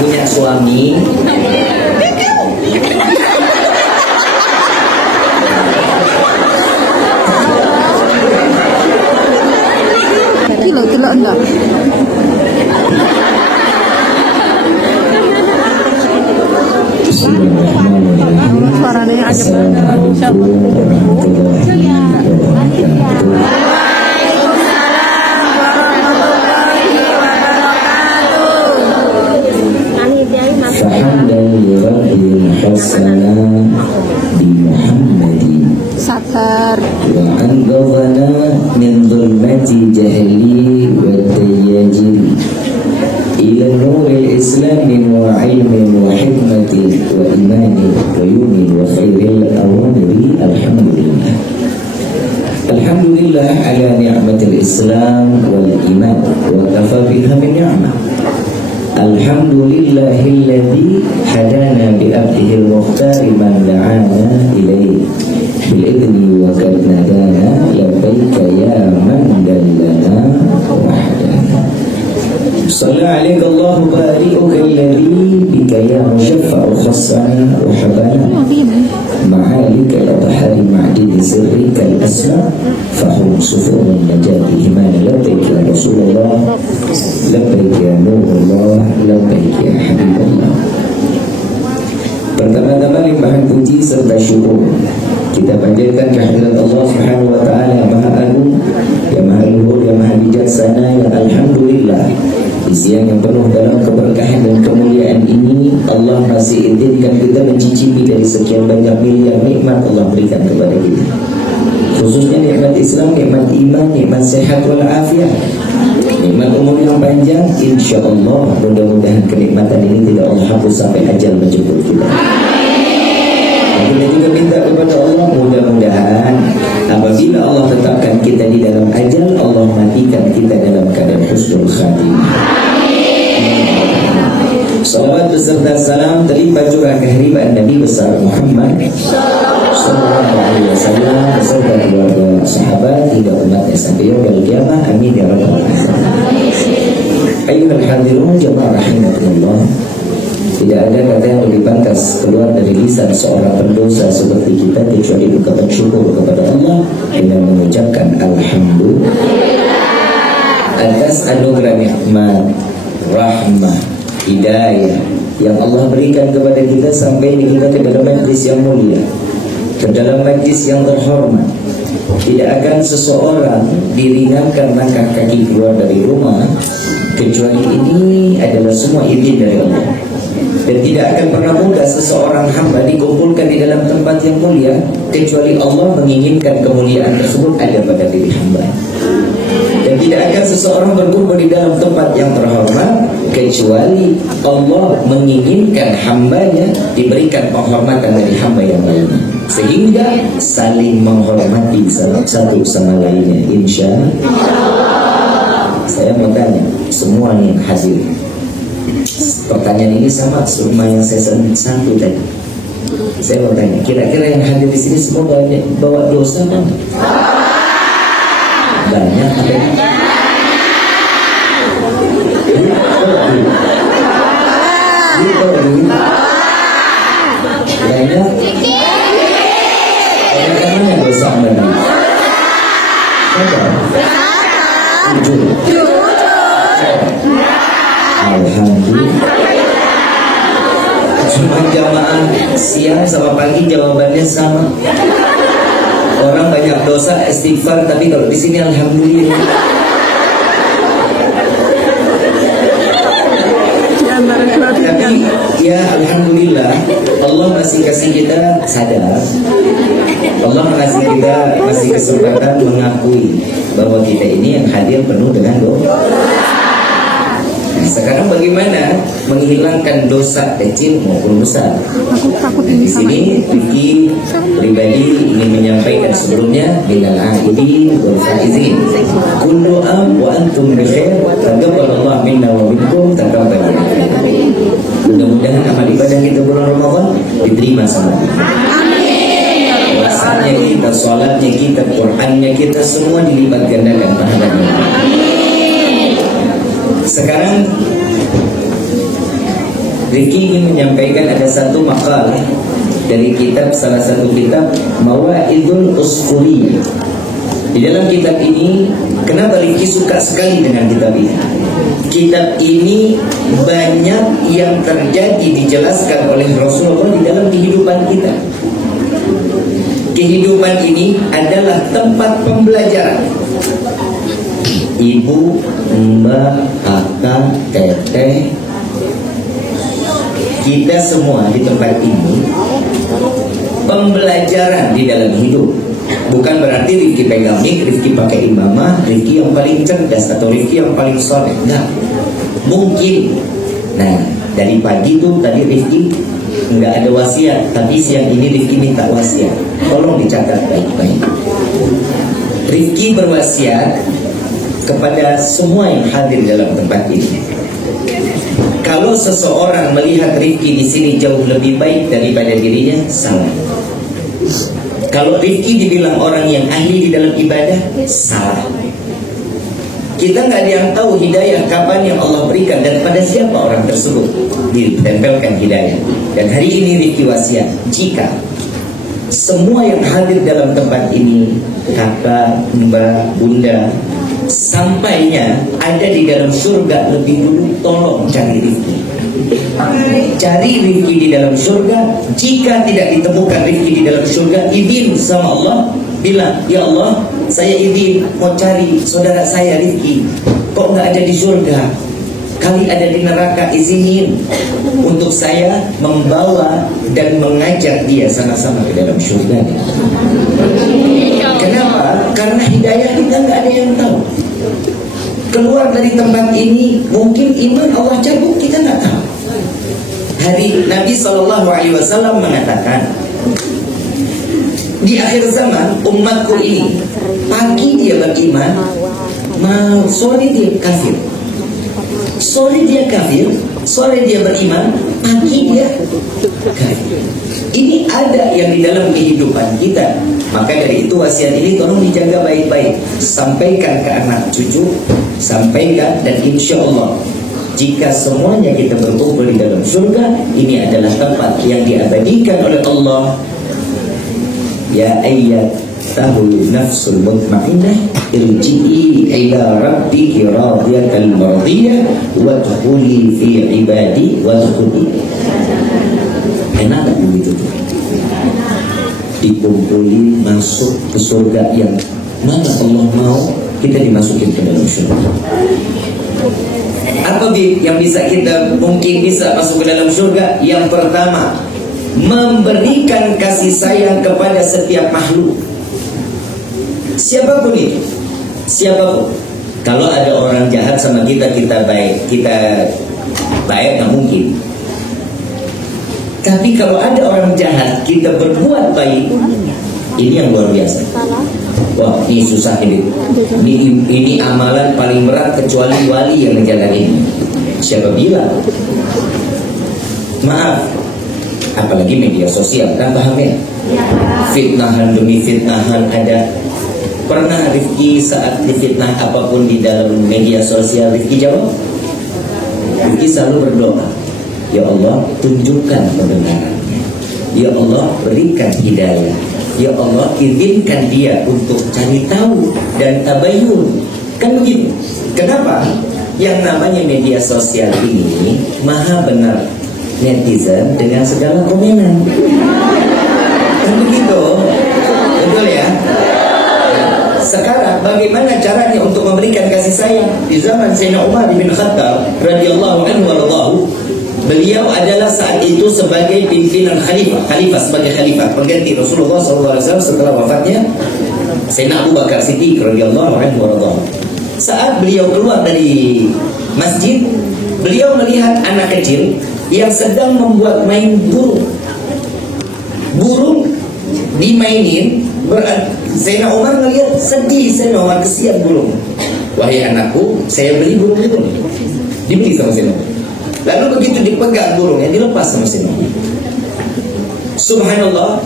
punya suami kilo enggak. Suaranya agak satar wa anqadhana min dhulmati jahli wa tayyajil ila nuril islami wa ilmin wa hikmatin wa imanin wa yumin wa khairil awamiri. Alhamdulillah, alhamdulillah ala ni'matil islam wal iman wa kafa biha min ni'mah. Alhamdulillahilladzi hadana bi abdihi al-mukhtar man da'ana ilayhi bil idni wa qad nadana labbaika ya man dallana wahdana. Shalla alayka Allahu bari'uka alladhi bika ya mushaffa'u khassana wa habana ma'alika al-adhari ma'didi sirrika al-asma fahum sufurun najati himana labbaik ya Rasulullah labbaik ya Nurullah labbaik ya Habibullah. Pertama-tama limpahan puji serta syukur kita panjatkan kehadirat Allah Subhanahu wa taala yang Maha Agung, yang Maha Luhur, yang Maha Bijaksana, yang alhamdulillah di siang yang penuh dalam keberkahan dan kemuliaan ini Allah masih izinkan kita mencicipi dari sekian banyak miliar nikmat Allah berikan kepada kita. Khususnya nikmat Islam, nikmat iman, nikmat sehat wal afiat, nikmat umur yang panjang. Insya Allah mudah-mudahan kenikmatan ini tidak Allah hapus sampai ajal menjemput kita. Kita juga minta kepada Allah mudah-mudahan apabila Allah tetapkan kita di dalam ajal, Allah matikan kita dalam keadaan husnul khatimah. Salawat beserta salam terlimpah curah kehadiran Nabi besar Muhammad sallallahu alaihi wasallam beserta keluarga sahabat hingga umatnya sampai yaumil qiyamah. Amin ya rabbal alamin. Ayyuhal hadirun jamaah rahimakumullah. Tidak ada kata yang lebih pantas keluar dari lisan seorang pendosa seperti kita kecuali ungkapan syukur kepada Allah dengan mengucapkan alhamdulillah atas anugerah nikmat, rahmah, hidayah yang Allah berikan kepada kita sampai kita ke dalam majlis yang mulia, ke dalam majlis yang terhormat. Tidak akan seseorang diringankan langkah kaki keluar dari rumah kecuali ini adalah semua izin dari Allah. Dan tidak akan pernah mudah seseorang hamba dikumpulkan di dalam tempat yang mulia kecuali Allah menginginkan kemuliaan tersebut ada pada diri hamba. Dan tidak akan seseorang berkumpul di dalam tempat yang terhormat kecuali Allah menginginkan hambanya diberikan penghormatan dari hamba yang lainnya, sehingga saling menghormati satu sama lainnya. Insya Allah. Saya mau tanya semua nih hadir. Pertanyaan ini sama semua yang saya sangkut tadi. Saya mau tanya, kira-kira yang hadir di sini semua bawa dosa kan? Banyak ada. Banyak. Banyak yang dosa benar. Alhamdulillah. Cuma jamaah siang sama pagi jawabannya sama. Orang banyak dosa istighfar, tapi kalau di sini alhamdulillah. Tapi ya alhamdulillah Allah masih kasih kita sadar. Allah masih kesempatan mengakui bahwa kita ini yang hadir penuh dengan dosa. Sekarang bagaimana menghilangkan dosa kecil maupun besar? Di sini Rifki pribadi ingin menyampaikan sebelumnya minal aidin wal faizin kullu am wa antum bi khair taqabbalallahu minna wa minkum taqabbalan. Mudah-mudahan amal ibadah kita bulan Ramadan diterima sama Allah. Puasanya kita, salatnya kita, Qur'annya kita semua dilipat gandakan pahalanya. Sekarang Rifki ingin menyampaikan ada satu makalah dari kitab, salah satu kitab Mawa'idul Usfuriyah. Di dalam kitab ini, kenapa Rifki suka sekali dengan kitab ini? Kitab ini banyak yang terjadi dijelaskan oleh Rasulullah di dalam kehidupan kita. Kehidupan ini adalah tempat pembelajaran. Ibu, mbak, kakak, teteh, kita semua di tempat ini pembelajaran di dalam hidup. Bukan berarti Rifki pegang mic, Rifki pakai imamah, Rifki yang paling cerdas atau Rifki yang paling soleh. Enggak, mungkin. Nah, dari pagi tuh tadi Rifki nggak ada wasiat, tapi siang ini Rifki minta wasiat. Tolong dicatat baik-baik. Rifki berwasiat kepada semua yang hadir dalam tempat ini. Kalau seseorang melihat Rifki di sini jauh lebih baik daripada dirinya, salah. Kalau Rifki dibilang orang yang ahli di dalam ibadah, salah. Kita nggak ada yang tahu hidayah kapan yang Allah berikan dan pada siapa orang tersebut ditempelkan hidayah. Dan hari ini Rifki wasiat, jika semua yang hadir dalam tempat ini, kakak, mbak, bunda, sampainya ada di dalam surga lebih dulu, tolong cari Rifki. Cari Rifki di dalam surga. Jika tidak ditemukan Rifki di dalam surga, izin sama Allah, bilang, ya Allah, saya izin mau cari saudara saya Rifki, kok nggak ada di surga, kali ada di neraka, izinin untuk saya membawa dan mengajak dia sama-sama ke dalam surga. Kenapa? Karena hidayah kita nggak ada yang tahu. Keluar dari tempat ini mungkin iman Allah cabut, kita nggak tahu. Hari Nabi SAW mengatakan, di akhir zaman umatku ini pagi dia beriman, sore dia kafir. Sore dia kafir, sore dia beriman, pagi dia kafir. Ini ada yang di dalam kehidupan kita. Maka dari itu wasiat ini tolong dijaga baik-baik. Sampaikan ke anak cucu, sampaikan, dan insya Allah jika semuanya kita berkumpul di dalam surga, ini adalah tempat yang diabadikan oleh Allah. Ya ayyatuhal nafsul mutmainnah, irji'i ila rabbiki radiyatan mardiyah wadkhuli fi ibadi wadkhuli. Enak tak begitu tuh? Dikumpuli masuk ke surga yang mana Allah mau kita dimasukin ke dalam surga. Apa yang bisa kita mungkin bisa masuk ke dalam surga? Yang pertama, memberikan kasih sayang kepada setiap makhluk, siapapun itu, siapapun. Kalau ada orang jahat sama kita, kita baik nggak mungkin. Tapi kalau ada orang jahat, kita berbuat baik, ini yang luar biasa. Wah, ini susah ini. Ini amalan paling berat kecuali wali yang menjalani ini. Siapa bilang? Maaf, apalagi media sosial, kan paham ya? Fitnahan demi fitnahan ada. Pernah Rifki saat difitnah apapun di dalam media sosial, Rifki jawab? Rifki selalu berdoa, ya Allah, tunjukkan kebenarannya. Ya Allah, berikan hidayah. Ya Allah, izinkan dia untuk cari tahu dan tabayun. Kan begitu. Kenapa? Yang namanya media sosial ini maha benar netizen dengan segala komenan. Kan begitu? Betul ya? Sekarang bagaimana caranya untuk memberikan kasih sayang? Di zaman Sayyidina Umar bin Khattab radhiyallahu anhu warḍahu, beliau adalah saat itu sebagai pimpinan khalifah sebagai khalifah pengganti Rasulullah SAW setelah wafatnya Sayyidina Abu Bakar Siddiq radhiyallahu anhu warḍahu. Saat beliau keluar dari masjid, beliau melihat anak kecil yang sedang membuat main burung. Burung dimainin. Sayyidina Umar melihat sedih. Sayyidina Umar, kesian burung. Wahai anakku, saya beli burung itu. Dibeli sama Sayyidina Umar. Lalu begitu dipegang burungnya, dilepas sama Sayyidina Umar. Subhanallah,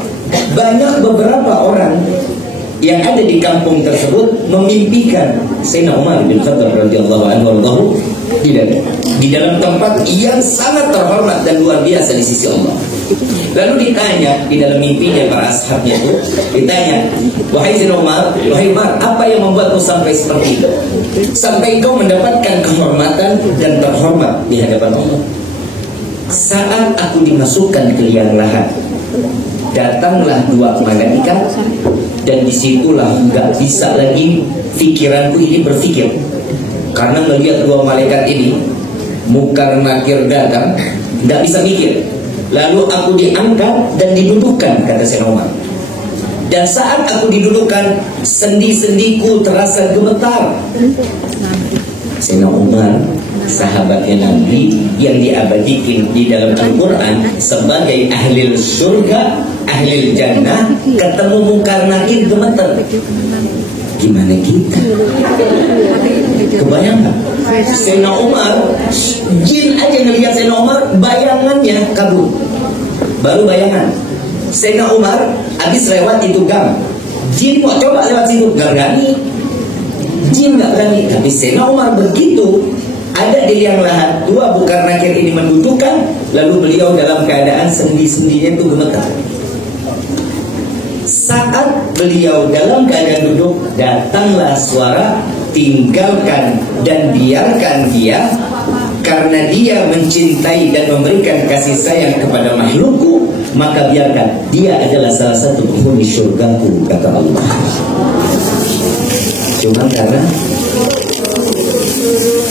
banyak beberapa orang yang ada di kampung tersebut memimpikan Sayyidina Umar bin Khattab radhiyallahu anhu Tidak. Di dalam tempat yang sangat terhormat dan luar biasa di sisi Allah. Lalu ditanya di dalam mimpinya para ashabnya itu, ditanya, wahai Sayyidina Umar, wahai Umar, apa yang membuatmu sampai seperti itu? Sampai kau mendapatkan kehormatan dan terhormat di hadapan Allah. Saat aku dimasukkan ke liang lahat, datanglah dua malaikat, dan disitulah nggak bisa lagi pikiranku ini berpikir, karena melihat dua malaikat ini Munkar Nakir datang, nggak bisa mikir. Lalu aku diangkat dan didudukkan, kata Sayyidina Umar. Dan saat aku didudukkan, sendi-sendiku terasa gemetar. Sayyidina Umar, sahabatnya Nabi yang diabadikan di dalam Al-Quran sebagai ahli surga, ahli jannah, ketemu Munkar Nakir gemetar. Gimana kita? Kebayangkan Sayyidina Umar, jin aja ngelihat Sayyidina Umar, bayangannya kabur. Baru bayangan. Sayyidina Umar habis lewat itu gang, jin mau coba lewat situ, gak berani. Jin gak berani. Tapi Sayyidina Umar begitu ada di liang lahat, dua Munkar Nakir ini mendudukkan, lalu beliau dalam keadaan sendi-sendinya itu gemetar. Saat beliau dalam keadaan duduk, datanglah suara, tinggalkan dan biarkan dia, karena dia mencintai dan memberikan kasih sayang kepada makhlukku, maka biarkan, dia adalah salah satu penghuni syurgaku, kata Allah. Cuma karena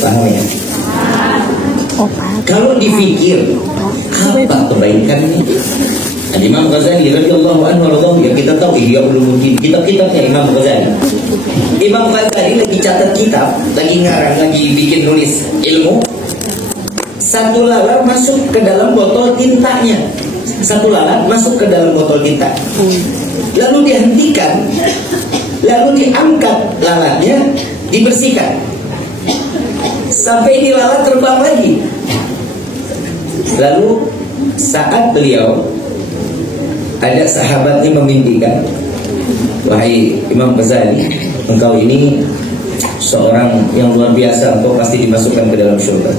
paham ya? Kalau dipikir apa kebaikannya, Imam Ghazali radhiyallahu anhu yang kita tahu Ihya Ulumuddin, kitab-kitabnya Imam Ghazali. Imam Ghazali lagi catat kitab, lagi ngarang, lagi bikin nulis ilmu. Satu lalat masuk ke dalam botol tintanya. Satu lalat masuk ke dalam botol tinta. Lalu dihentikan, lalu diangkat lalatnya, dibersihkan. Sampai di lalat terbang lagi. Lalu saat beliau, ada sahabatnya memimpikan, wahai Imam Ghazali, engkau ini seorang yang luar biasa, engkau pasti dimasukkan ke dalam surga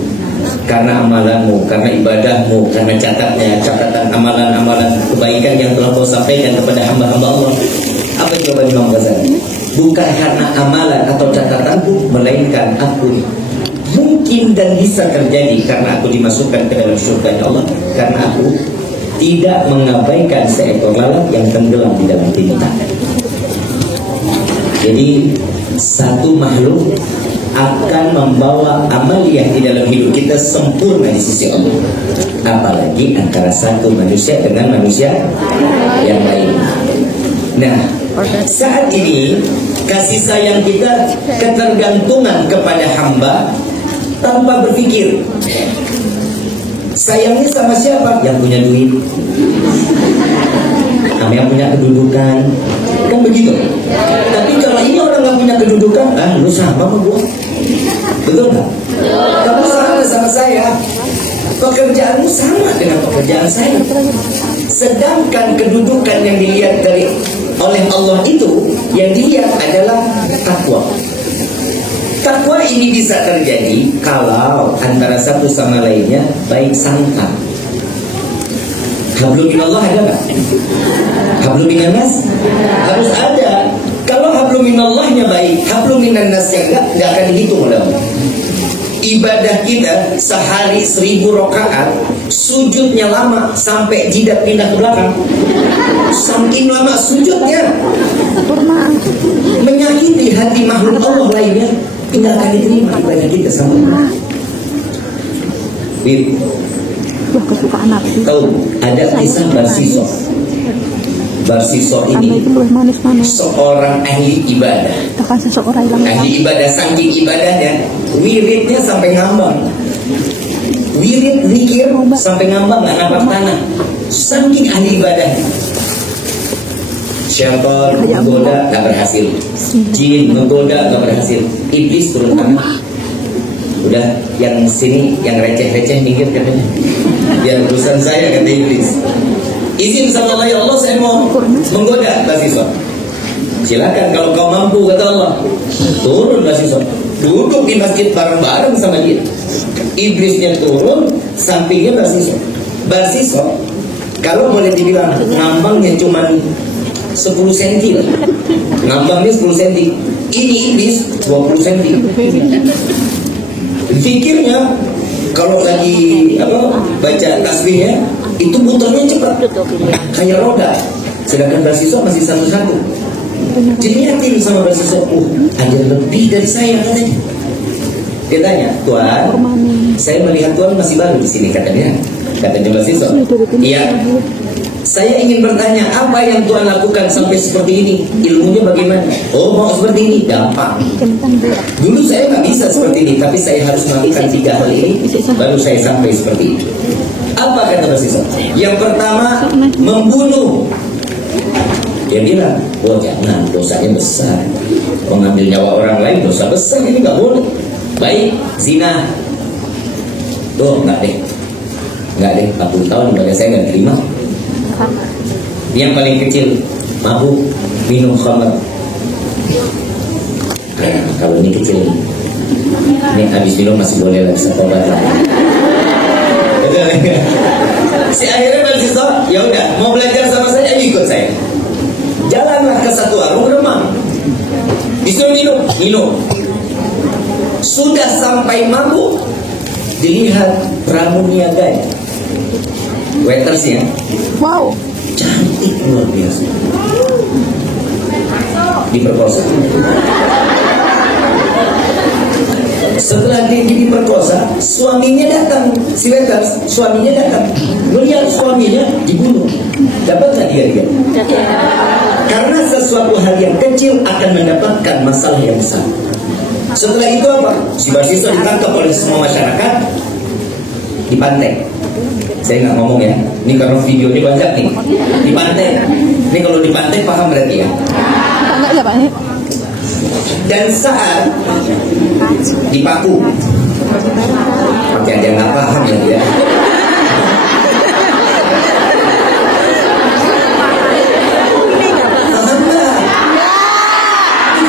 karena amalanmu, karena ibadahmu, karena catatan amalan-amalan kebaikan yang telah kau sampaikan kepada hamba-hamba Allah. Apa jawaban Imam Ghazali? Bukan karena amalan atau catatanku, melainkan aku mungkin dan bisa terjadi karena aku dimasukkan ke dalam surga Allah, karena aku tidak mengabaikan seekor lalat yang tenggelam di dalam tinta. Jadi satu makhluk akan membawa amaliyah di dalam hidup kita sempurna di sisi Allah. Apalagi antara satu manusia dengan manusia yang lain. Nah, saat ini kasih sayang kita ketergantungan kepada hamba tanpa berpikir. Sayangnya sama siapa? Yang punya duit, sama yang punya kedudukan, kan begitu. Tapi kalau ini orang nggak punya kedudukan, lu sama sama gua, betul nggak? Kamu sama saya, pekerjaanmu sama dengan pekerjaan saya. Sedangkan kedudukan yang dilihat oleh Allah itu, yang dilihat adalah takwa. Takwa ini bisa terjadi kalau antara satu sama lainnya baik sangka. Hablum minallah ada nggak? Hablum minannas harus ada. Kalau hablum minallahnya baik, hablum minannasnya nggak akan dihitung oleh Allah. Ibadah kita sehari 1000 rakaat, sujudnya lama sampai jidat pindah ke belakang. Saking lama sujudnya, menyakiti hati makhluk Allah lainnya, tidak akan diterima ibadah kita sama Allah. Tahu ada kisah Barsiso. Barsiso ini seorang ahli ibadah. Ahli ibadah, saking ibadahnya, wiridnya sampai ngambang. Wirid zikir sampai ngambang, nggak napak tanah. Saking ahli ibadahnya. Syaitan menggoda gak berhasil, jin menggoda gak berhasil, iblis turun tangan. Udah yang sini, yang receh-receh minggir katanya, biar urusan saya, kata iblis. Izin sama Allah, ya Allah, saya mau menggoda mahasiswa. Silakan kalau kau mampu, kata Allah. Turun mahasiswa. duduk di masjid bareng-bareng sama dia. Iblisnya turun, sampingnya Barsiso. Barsiso, kalau boleh dibilang ngambangnya cuma 10 cm lah. Ngambangnya 10 cm. Ini iblis 20 cm. Fikirnya kalau lagi baca tasbihnya itu putarnya cepat kayak roda. Sedangkan Barsiso masih satu-satu. Jadi yakin sama Barsiso, ada lebih dari saya katanya. Dia tanya, Tuhan, saya melihat Tuhan masih baru di sini katanya. Katanya Barsiso, iya. Saya ingin bertanya, apa yang Tuhan lakukan sampai seperti ini? Ilmunya bagaimana? Oh, mau seperti ini? Gampang. Dulu saya nggak bisa seperti ini, tapi saya harus melakukan 3 hal ini, baru saya sampai seperti ini. Apa kata Barsiso? Yang pertama, membunuh. Dia bilang, oh jangan, dosanya besar. Mengambil nyawa orang lain dosa besar, ini nggak boleh. Baik, zina. Tuh, nggak deh. 40 tahun pada saya nggak terima. Yang paling kecil, mabuk, minum khamar. Nah, kalau ini kecil, ini habis minum masih boleh lagi setobat lah. Si akhirnya Barsiso, ya udah, mau belajar sama saya, ikut saya. Jalanlah ke satu warung remang. Disuruh minum. Sudah sampai mabuk, dilihat pramuniaganya, waitersnya. Wow, cantik luar biasa. Diperkosa. Setelah diperkosa, suaminya datang. Si waiters, suaminya datang. Melihat suaminya dibunuh. Dapat nggak dia? Karena sesuatu hal yang kecil akan mendapatkan masalah yang besar. Setelah itu apa? Si Barsiso ditangkap oleh semua masyarakat, dipantai. Saya nggak ngomong ya, ini karena videonya banyak nih. Dipantai. Ini kalau dipantai paham berarti ya? Dan saat dipaku, oke, ada yang nggak paham ya dia.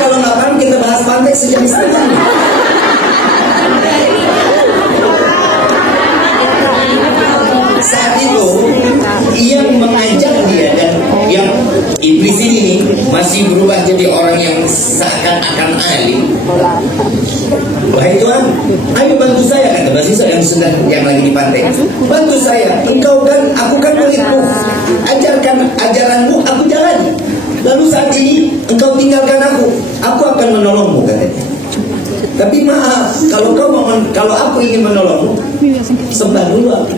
Kalau nggak paham kita bahas pantai sejam setengah. Saat itu yang mengajak dia dan yang iblis ini nih masih berubah jadi orang yang seakan-akan alim. Wahai Tuhan, ayo bantu saya, kata Barsiso yang lagi di pantai. Bantu saya, aku kan muridmu. Ajarkan ajaranmu, aku jalani. Lalu saat ini engkau tinggalkan aku akan menolongmu, katanya. Tapi maaf, kalau aku ingin menolongmu, sembah dulu aku.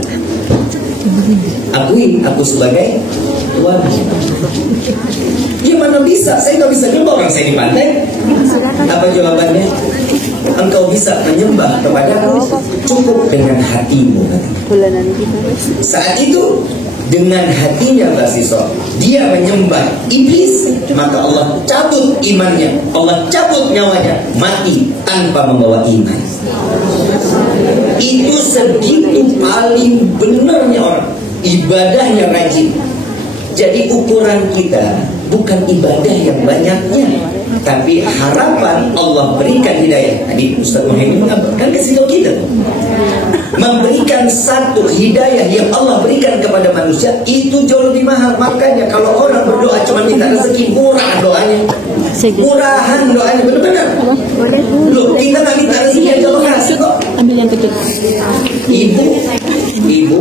Akui aku sebagai Tuhan. Gimana bisa? Saya nggak bisa nyembah orang saya di pantai. Apa jawabannya? Engkau bisa menyembah kepadaku cukup dengan hatimu. Saat itu dengan hatinya Barsiso, dia menyembah iblis, maka Allah cabut imannya, Allah cabut nyawanya, mati tanpa membawa iman. Itu segitu paling benarnya orang, ibadahnya rajin. Jadi ukuran kita bukan ibadah yang banyaknya, tapi harapan Allah berikan hidayah. Tadi Ustaz Muhammad mengabarkan kasih tahu kita, memberikan satu hidayah yang Allah berikan kepada manusia itu jauh lebih mahal. Makanya kalau orang berdoa cuma minta rezeki, murah doanya, murahan doanya, benar-benar. Loh, kita nggak minta rezeki aja Allah kasih kok. Ambil yang kecil. Ibu,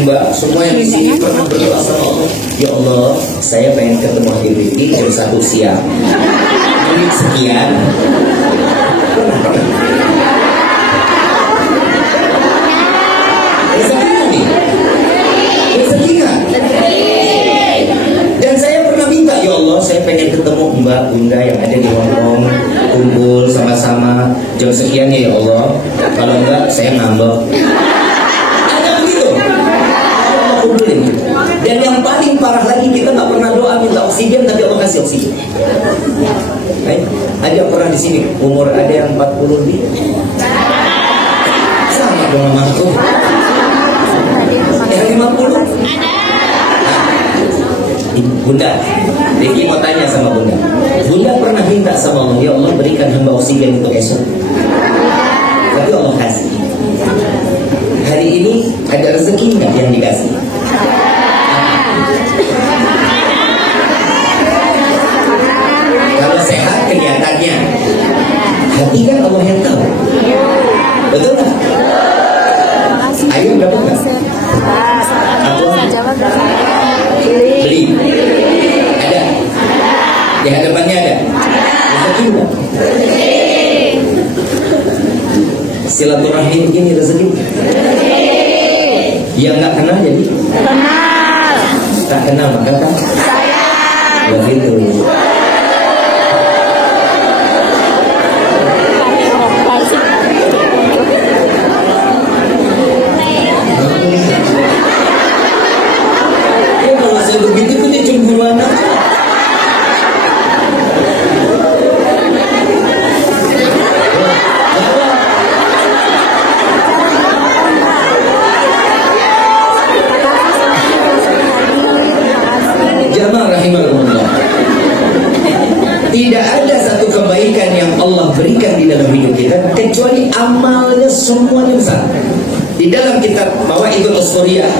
Mbak, semua yang di sini pernah berdoa sama Allah, ya Allah, saya pengen ketemu Habib Rizki jam 1 siang, menit sekian. Pernah. Rezeki nggak? Dan saya pernah minta, ya Allah, saya pengen ketemu Mbak, Bunda yang ada di Hongkong, kumpul sama-sama jam sekian ya Allah. Kalau enggak, saya ngambek. Dan yang paling parah lagi, kita nggak pernah doa minta oksigen, tapi Allah kasih oksigen. Ada orang di sini umur ada yang 40 lebih, sama dong sama aku. Yang 50 ada. Bunda, Riki mau tanya sama Bunda. Bunda pernah minta sama Allah, ya Allah berikan hamba oksigen untuk esok. Tapi Allah kasih. Hari ini ada rezeki nggak yang dikasih? Kalau sehat kelihatannya, hati kan Allah yang tahu. Betul nggak? Ayo dapat nggak? Beli. Ada. Di hadapannya ada. Rezeki nggak? Silaturahmi begini rezeki. Yang nggak kenal jadi Kenal. tak kenal maka kan Sayang. begitu. Ya kalau saya begitu punya cemburuan aja. Jamaah rahimahullah. Tidak ada satu kebaikan yang Allah berikan di dalam hidup kita kecuali amalnya semuanya besar. Di dalam kitab Mawaidul Usturiyah,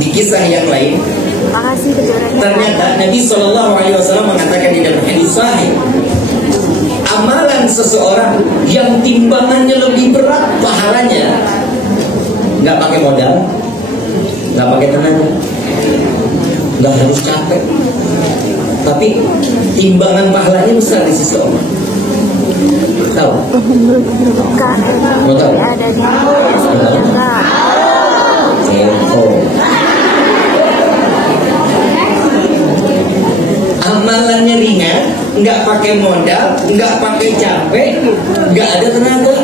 di kisah yang lain, ternyata Nabi SAW mengatakan di dalam hadis sahih, amalan seseorang yang timbangannya lebih berat pahalanya, nggak pakai modal, nggak pakai tenaga, nggak harus capek, tapi timbangan pahalanya besar di sisi Allah. Tahu? Mau tahu? Tempo. Amalannya ringan, nggak pakai modal, nggak pakai capek, nggak ada tenaga,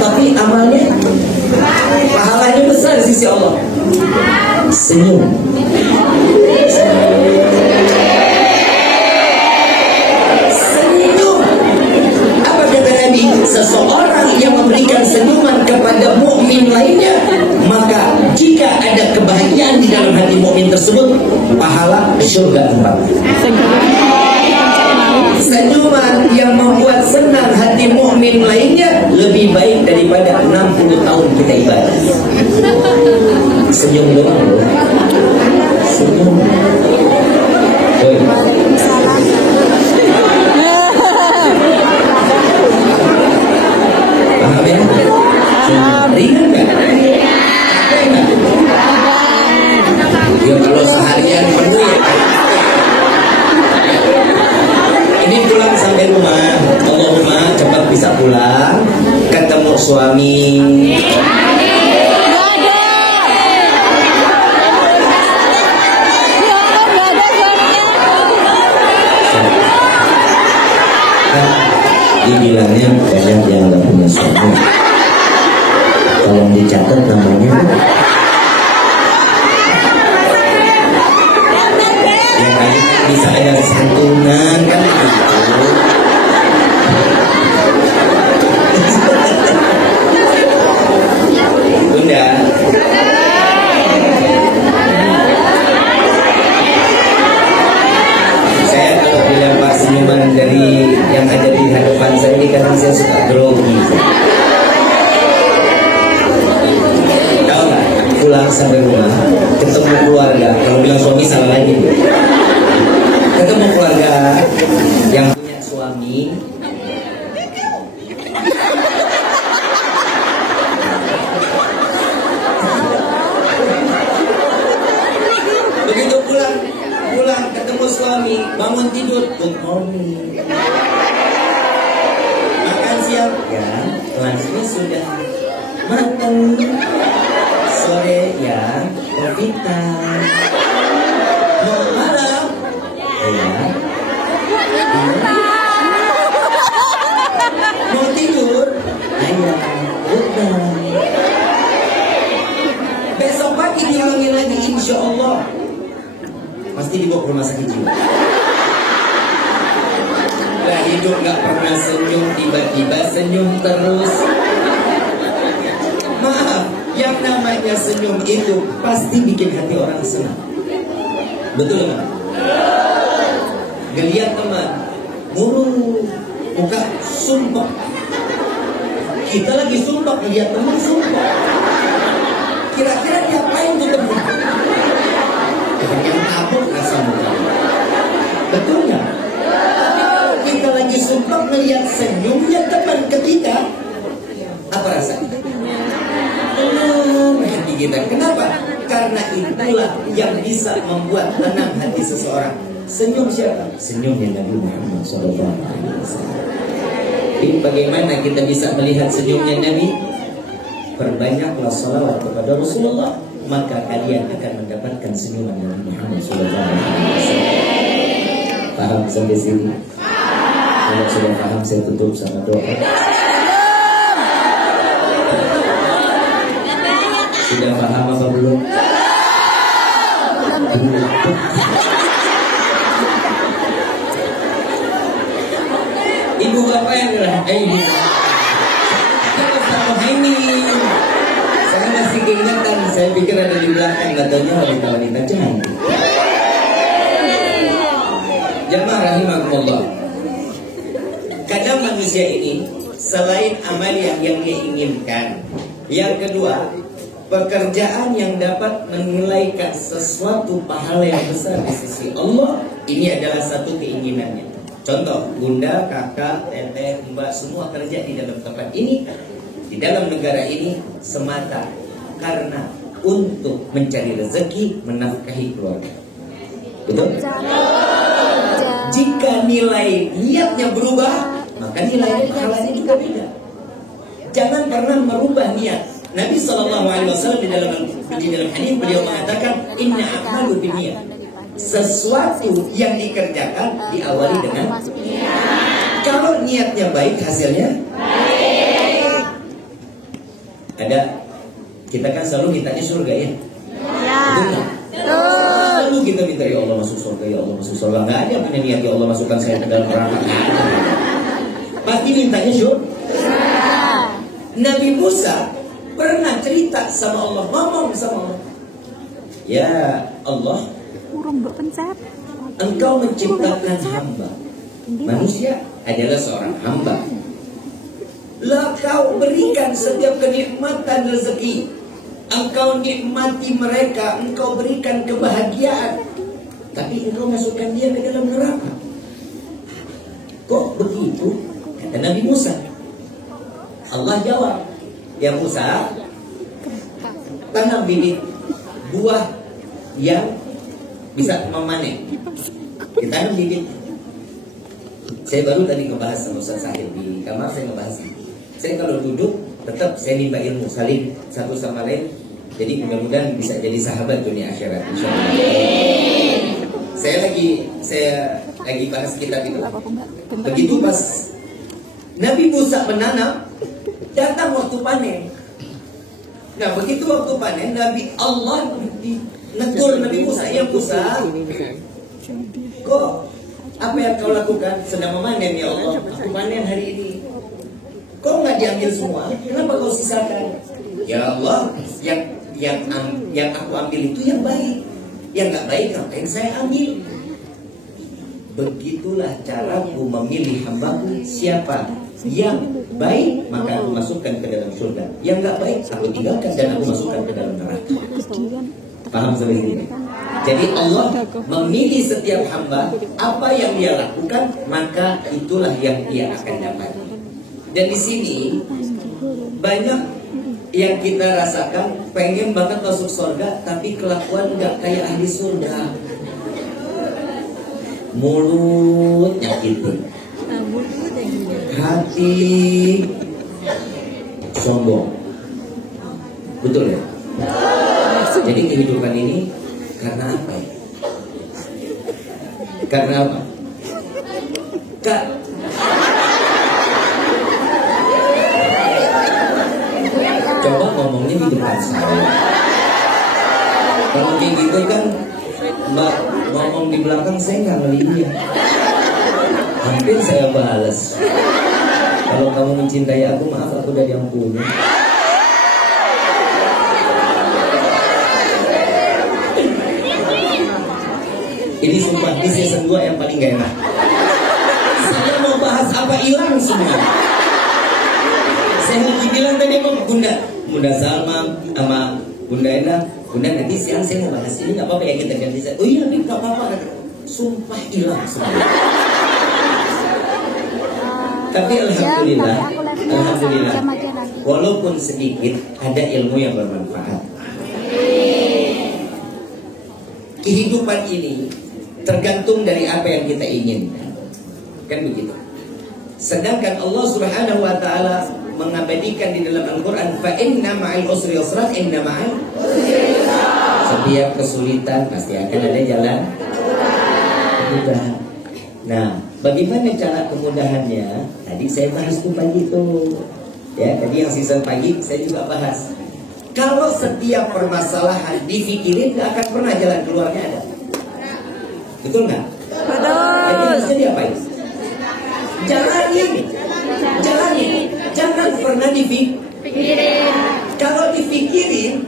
tapi amalnya pahalanya besar di sisi Allah. Senyum. Senyum. Apa kata Nabi? Seseorang yang memberikan senyuman kepada mukmin lainnya, maka jika ada kebahagiaan di dalam hati mukmin tersebut, pahala surga tempat. Senyuman yang membuat senang hati mukmin lainnya lebih baik daripada 60 tahun kita ibadah. Senyum doang loh. Senyum. Oi. Paham ya? Ringan nggak? Capek nggak? Ya kalau seharian penuh ya. Ini pulang sampai rumah, Allahumma cepat bisa pulang, ketemu suami. Dibilangnya banyak yang nggak punya suami. Tolong dicatat namanya. Ya kan bisa ada santunan kan gitu. Bunda. Saya kalau dilempar senyuman dari yang ada di hadapan saya ini kadang saya suka grogi. Tahu nggak? Pulang sampai rumah, ketemu keluarga. Kalau bilang suami salah lagi. Ketemu keluarga yang punya suami. Begitu pulang ketemu suami, bangun tidur, good morning. Makan siang, ya, lunchnya sudah matang. Sore, ya, kopi time. Mau malam, ya. Mau tidur, ayo, good night. Besok pagi diulangi lagi, insya Allah. Pasti dibawa ke rumah sakit jiwa. Lah hidup gak pernah senyum, tiba-tiba senyum terus. Maaf, yang namanya senyum itu pasti bikin hati orang senang. Betul nggak? Geliat teman, murung, muka sumpah. Kita lagi sumpah ngeliat teman sumpah. Kira-kira diapain tuh teman? Yang tabuk rasa muka. Betul nggak? Tapi kalau kita lagi sumpah ngeliat senyumnya teman kita, apa rasanya? Tenang hati kita. Kenapa? Karena itulah yang bisa membuat tenang hati seseorang. Senyum siapa? Senyumnya Nabi Muhammad SAW. Jadi bagaimana kita bisa melihat senyumnya Nabi? Perbanyaklah salawat kepada Rasulullah, maka kalian akan mendapatkan senyuman Nabi Muhammad SAW. Paham sampai sini? Kalau sudah paham, saya tutup sama doa. Sudah paham apa belum? Ibu bapak yang ibu. Saya sama ini. Saya masih keingatan. Saya pikir ada di belakang. Katanya wanita-wanita cantik. Jamaah rahimakumullah. Kadang manusia ini selain amal yang dia inginkan, yang kedua, pekerjaan yang dapat menilaikan sesuatu pahala yang besar di sisi Allah, ini adalah satu keinginannya. Contoh, bunda, kakak, teteh, mbak, semua kerja di dalam tempat ini, di dalam negara ini semata karena untuk mencari rezeki, menafkahi keluarga. Betul? Jika nilai niatnya berubah, maka nilai pahalanya juga beda. Jangan pernah merubah niat. Nabi SAW di dalam hadis beliau mengatakan, Inna a'malu binniyat. Sesuatu yang dikerjakan diawali dengan kalau niatnya baik, hasilnya baik. Ada, kita kan selalu mintanya surga ya. Betul. Lalu kita minta ya Allah masuk surga, ya Allah masuk surga. Nggak ada punya niat ya Allah masukkan saya ke dalam neraka. Pasti mintanya surga. Nabi Musa pernah cerita sama Allah, ngomong sama Allah, ya Allah, Engkau menciptakan hamba. Manusia adalah seorang hamba. Lah Kau berikan setiap kenikmatan rezeki. Engkau nikmati mereka, Engkau berikan kebahagiaan, tapi Engkau masukkan dia ke dalam neraka. Kok begitu? Kata Nabi Musa. Allah jawab, ya Musa, tanam bibit buah yang bisa memanen. Kita tanam bibit. Saya baru tadi ngebahas sama Ustaz Sahil di kamar, saya ngebahas. Saya kalau duduk tetap saya nimba ilmu, saling satu sama lain. Jadi mudah-mudahan bisa jadi sahabat dunia akhirat, insyaallah. Saya lagi bahas kitab itu. Begitu pas Nabi Musa menanam, datang waktu panen. Nah begitu waktu panen, Nabi Allah negur Nabi Musa, ya Musa, kok apa yang kau lakukan? Sedang memanen ya Allah, aku panen hari ini. Kok nggak diambil semua? Kenapa kau sisakan? Ya Allah, yang aku ambil itu yang baik. Yang nggak baik ngapain saya ambil? Begitulah caraku memilih hambaku. Siapa yang baik maka aku masukkan ke dalam surga. Yang nggak baik aku tinggalkan dan aku masukkan ke dalam neraka. Paham sampai sini? Jadi Allah memilih setiap hamba, apa yang dia lakukan maka itulah yang dia akan dapat. Dan di sini banyak yang kita rasakan, pengen banget masuk surga tapi kelakuan nggak kayak ahli surga. Mulut nyakitin, hati sombong. Betul ya? Jadi kehidupan ini karena apa ya? Karena apa? Coba ngomongnya di depan saya. Kalau kayak gitu kan Mbak ngomong di belakang saya nggak ngelihat. Hampir saya balas. Kalau kamu mencintai aku, maaf aku udah diampuni. Ini sumpah di season 2 yang paling gak enak. Saya mau bahas apa hilang semua. Saya lagi bilang tadi sama Bunda Salma sama Bunda Ena, Bunda nanti siang saya mau bahas ini, nggak apa-apa ya kita ganti saya. Oh iya, nggak apa-apa. Sumpah hilang semua. Tapi alhamdulillah, walaupun sedikit ada ilmu yang bermanfaat. Kehidupan ini tergantung dari apa yang kita inginkan, kan begitu. Sedangkan Allah Subhanahu wa taala mengabadikan di dalam Al-Qur'an, fa inna ma'al usri yusra, inna ma'al setiap kesulitan pasti akan ada jalan kemudahan. Nah, bagaimana cara kemudahannya? Tadi saya bahas tuh pagi tuh. Ya, tadi yang season pagi saya juga bahas. Kalau setiap permasalahan dipikirin, gak akan pernah jalan keluarnya ada. Betul nggak? Betul. Jadi harusnya diapain? Jalanin. Jangan pernah dipikirin. Kalau dipikirin,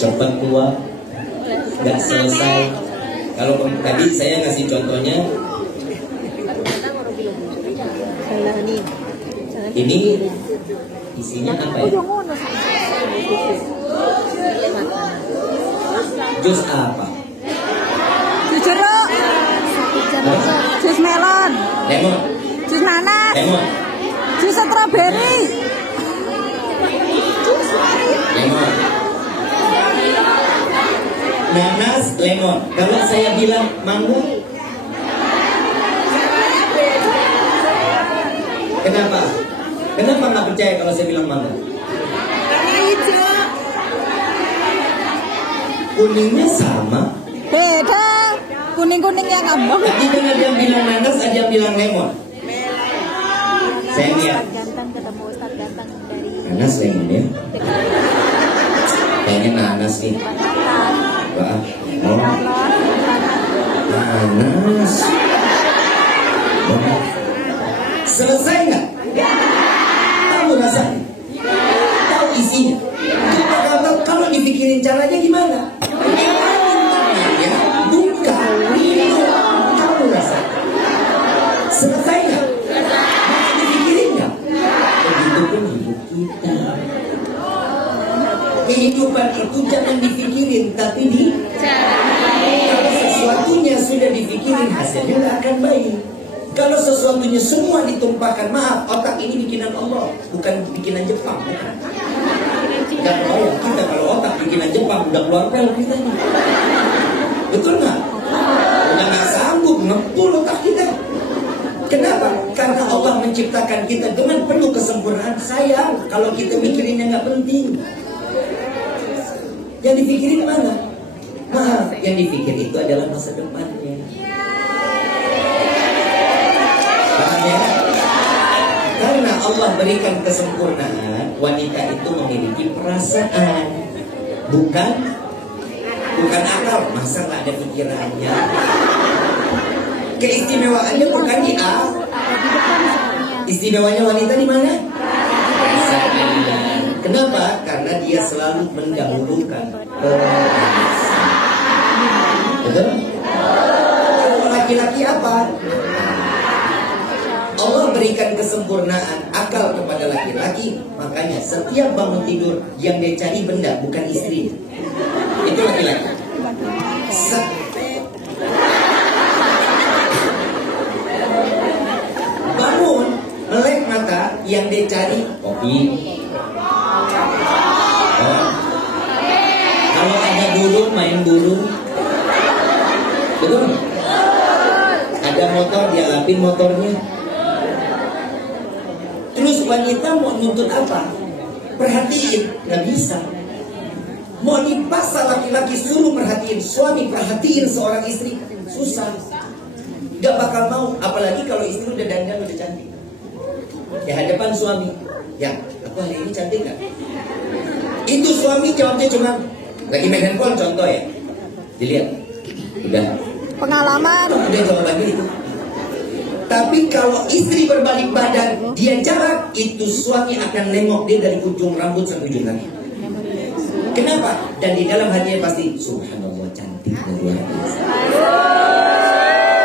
cepat tua, nggak selesai. Kalau tadi saya ngasih contohnya, ini isinya apa ya? Jus apa? Jus jeruk. Jus melon. Lemon. Jus nanas. Lemon. Jus stroberi. Lemon. Nanas, lemon. Kalau saya bilang mangga, kenapa? Kenapa nggak percaya kalau saya bilang mangga? Warna hijau. Kuningnya sama. Beda. Kuning-kuning yang ngambang. Tadi kan ada yang bilang nanas, ada yang bilang lemon. Saya lihat Ganteng ketemu Ustadz Ganteng dari nanas lemon ya. Kayaknya nanas nih. Wah, oh, nanas. Selesai nggak? Kamu rasain? Tahu isinya? Kalau dipikirin caranya gimana? Ya, buka, minum. Kamu rasain? Selesai nggak? Masih dipikirin nggak? Begitu pun hidup kita. Kehidupan itu jangan dipikirin, tapi kalau sesuatunya sudah dipikirin, hasilnya nggak akan baik. Kalau sesuatunya semua ditumpahkan, maaf, otak ini bikinan Allah, bukan bikinan Jepang. Dan kita kalau otak bikinan Jepang udah keluar pel kita. Betul nggak? Udah nggak sanggup ngepul otak kita. Kenapa? Karena Allah menciptakan kita dengan penuh kesempurnaan. Sayang kalau kita mikirinnya nggak penting. Yang dipikirin mana? Maaf, yang dipikir itu adalah masa depannya. Paham ya? Karena Allah berikan kesempurnaan, wanita itu memiliki perasaan, bukan akal. Masa nggak ada pikirannya? Keistimewaannya bukan di A. Istimewanya wanita di mana? Kenapa? Karena dia selalu mendahulukan betul? Kalau laki-laki apa? Allah berikan kesempurnaan akal kepada laki-laki. Makanya setiap bangun tidur yang dia cari benda bukan istri. Itu laki-laki. Bangun, melek mata, yang dia cari kopi. Kalau ada burung, main burung. Betul? Ada motor, dia lapin motornya. Terus wanita mau nuntut apa? Perhatiin, nggak bisa. Mau dipaksa laki-laki suruh perhatiin, suami perhatiin seorang istri, susah. Gak bakal mau, apalagi kalau istri udah dandan, udah cantik. Di hadapan suami, ya, aku hari ini cantik nggak? Itu suami jawabnya cuma lagi main handphone, contoh ya. Dilihat, udah. Pengalaman. Udah jawabannya itu. Tapi kalau istri berbalik badan, dia jarak, itu suami akan nengok dia dari ujung rambut sampai ujung kaki. Kenapa? Dan di dalam hatinya pasti, subhanallah, cantiknya luar biasa.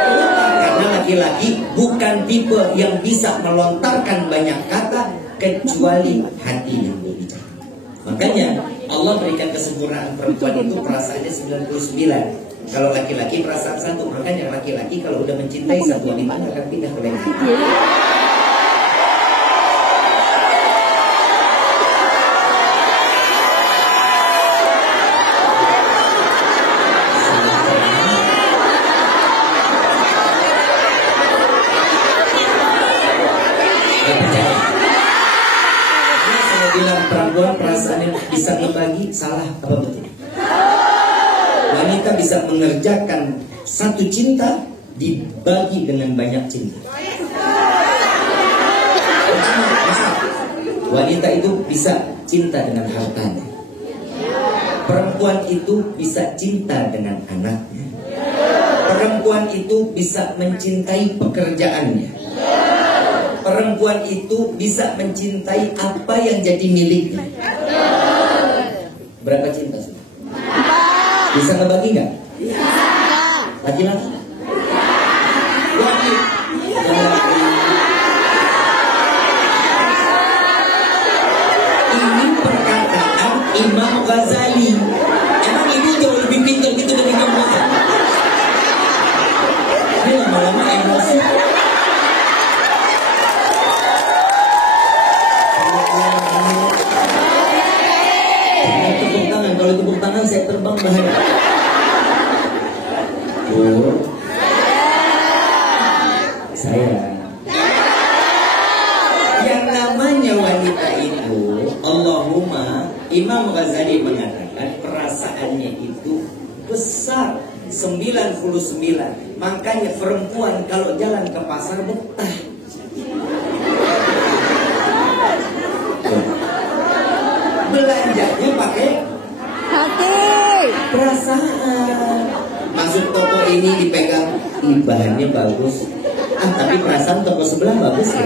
Kenapa? Karena laki-laki bukan tipe yang bisa melontarkan banyak kata kecuali hati yang berbicara. Makanya Allah berikan kesempurnaan perempuan itu perasaannya 99. Kalau laki-laki perasaan 1. Makanya laki-laki kalau udah mencintai satu wanita akan pindah ke lain. Perempuan perasaannya bisa membagi, salah apa betul? Wanita bisa mengerjakan satu cinta dibagi dengan banyak cinta. Wanita itu bisa cinta dengan hartanya. Perempuan itu bisa cinta dengan anaknya. Perempuan itu bisa mencintai pekerjaannya. Perempuan itu bisa mencintai apa yang jadi miliknya. Berapa cinta sudah? Bisa ngebagi nggak? Laki-laki? Ini perkataan Imam Ghazali. Emang ibu jauh lebih pintar gitu dari Imam Ghazali? Ini lama-lama emosi. Kalau tepuk tangan saya terbang bahaya. Saya. Yang namanya wanita itu, Allahumma, Imam Ghazali mengatakan perasaannya itu besar, 99. Makanya perempuan kalau jalan ke pasar betah. Belanjanya pakai hati, perasaan. Masuk toko ini dipegang, bahannya bagus. Tapi perasaan toko sebelah bagus ya.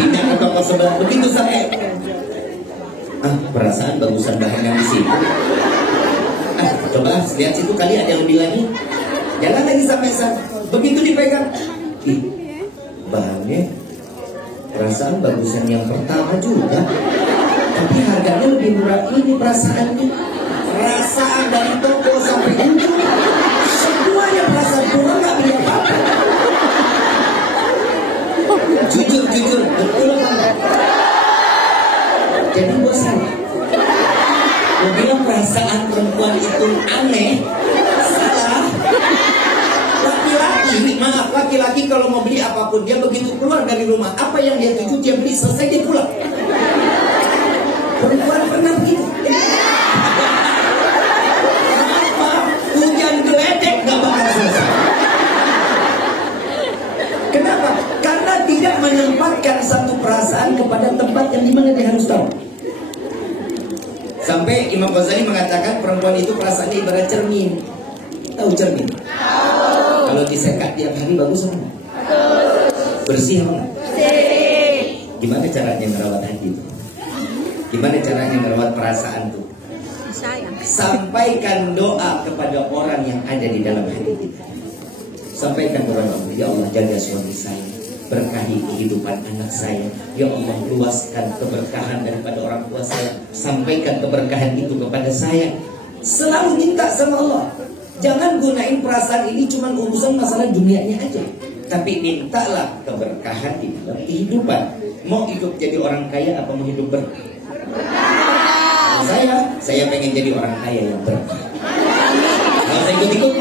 Pindah ke toko sebelah, begitu sampai perasaan bagusan bahan yang di situ. Coba lihat situ kali ada yang lebih lagi. Jangan lagi sampai sana. Begitu dipegang, bahannya perasaan bagusan yang pertama juga. Tapi harganya lebih murah ini perasaannya. Perasaan dari toko sampai ujung semuanya perasaan kurang gak punya apa-apa. Jujur, betul apa? Jadi bosan. Gue bilang perasaan perempuan itu aneh, salah. Laki-laki kalau mau beli apapun, dia begitu keluar dari rumah, apa yang dia tuju dia beli, selesai dia pulang. Perempuan pernah begitu? Hujan geledek gak bakal selesai. Kenapa? Karena tidak menempatkan satu perasaan kepada tempat yang dimana dia harus tahu. Sampai Imam Ghazali mengatakan perempuan itu perasaannya ibarat cermin. Tahu cermin? Kalau disekat tiap hari bagus apa? Bersih apa? Gimana caranya merawat hati itu? Gimana caranya merawat perasaan itu? Sampaikan doa kepada orang yang ada di dalam hati kita. Sampaikan kepada Allah, ya Allah jaga suami saya, berkahi kehidupan anak saya, ya Allah luaskan keberkahan daripada orang tua saya, sampaikan keberkahan itu kepada saya. Selalu minta sama Allah. Jangan gunain perasaan ini cuma urusan masalah dunianya aja, tapi mintalah keberkahan di dalam kehidupan. Mau hidup jadi orang kaya apa mau hidup berkah? Saya pengen jadi orang kaya yang berkah. Kalau saya ikut-ikut,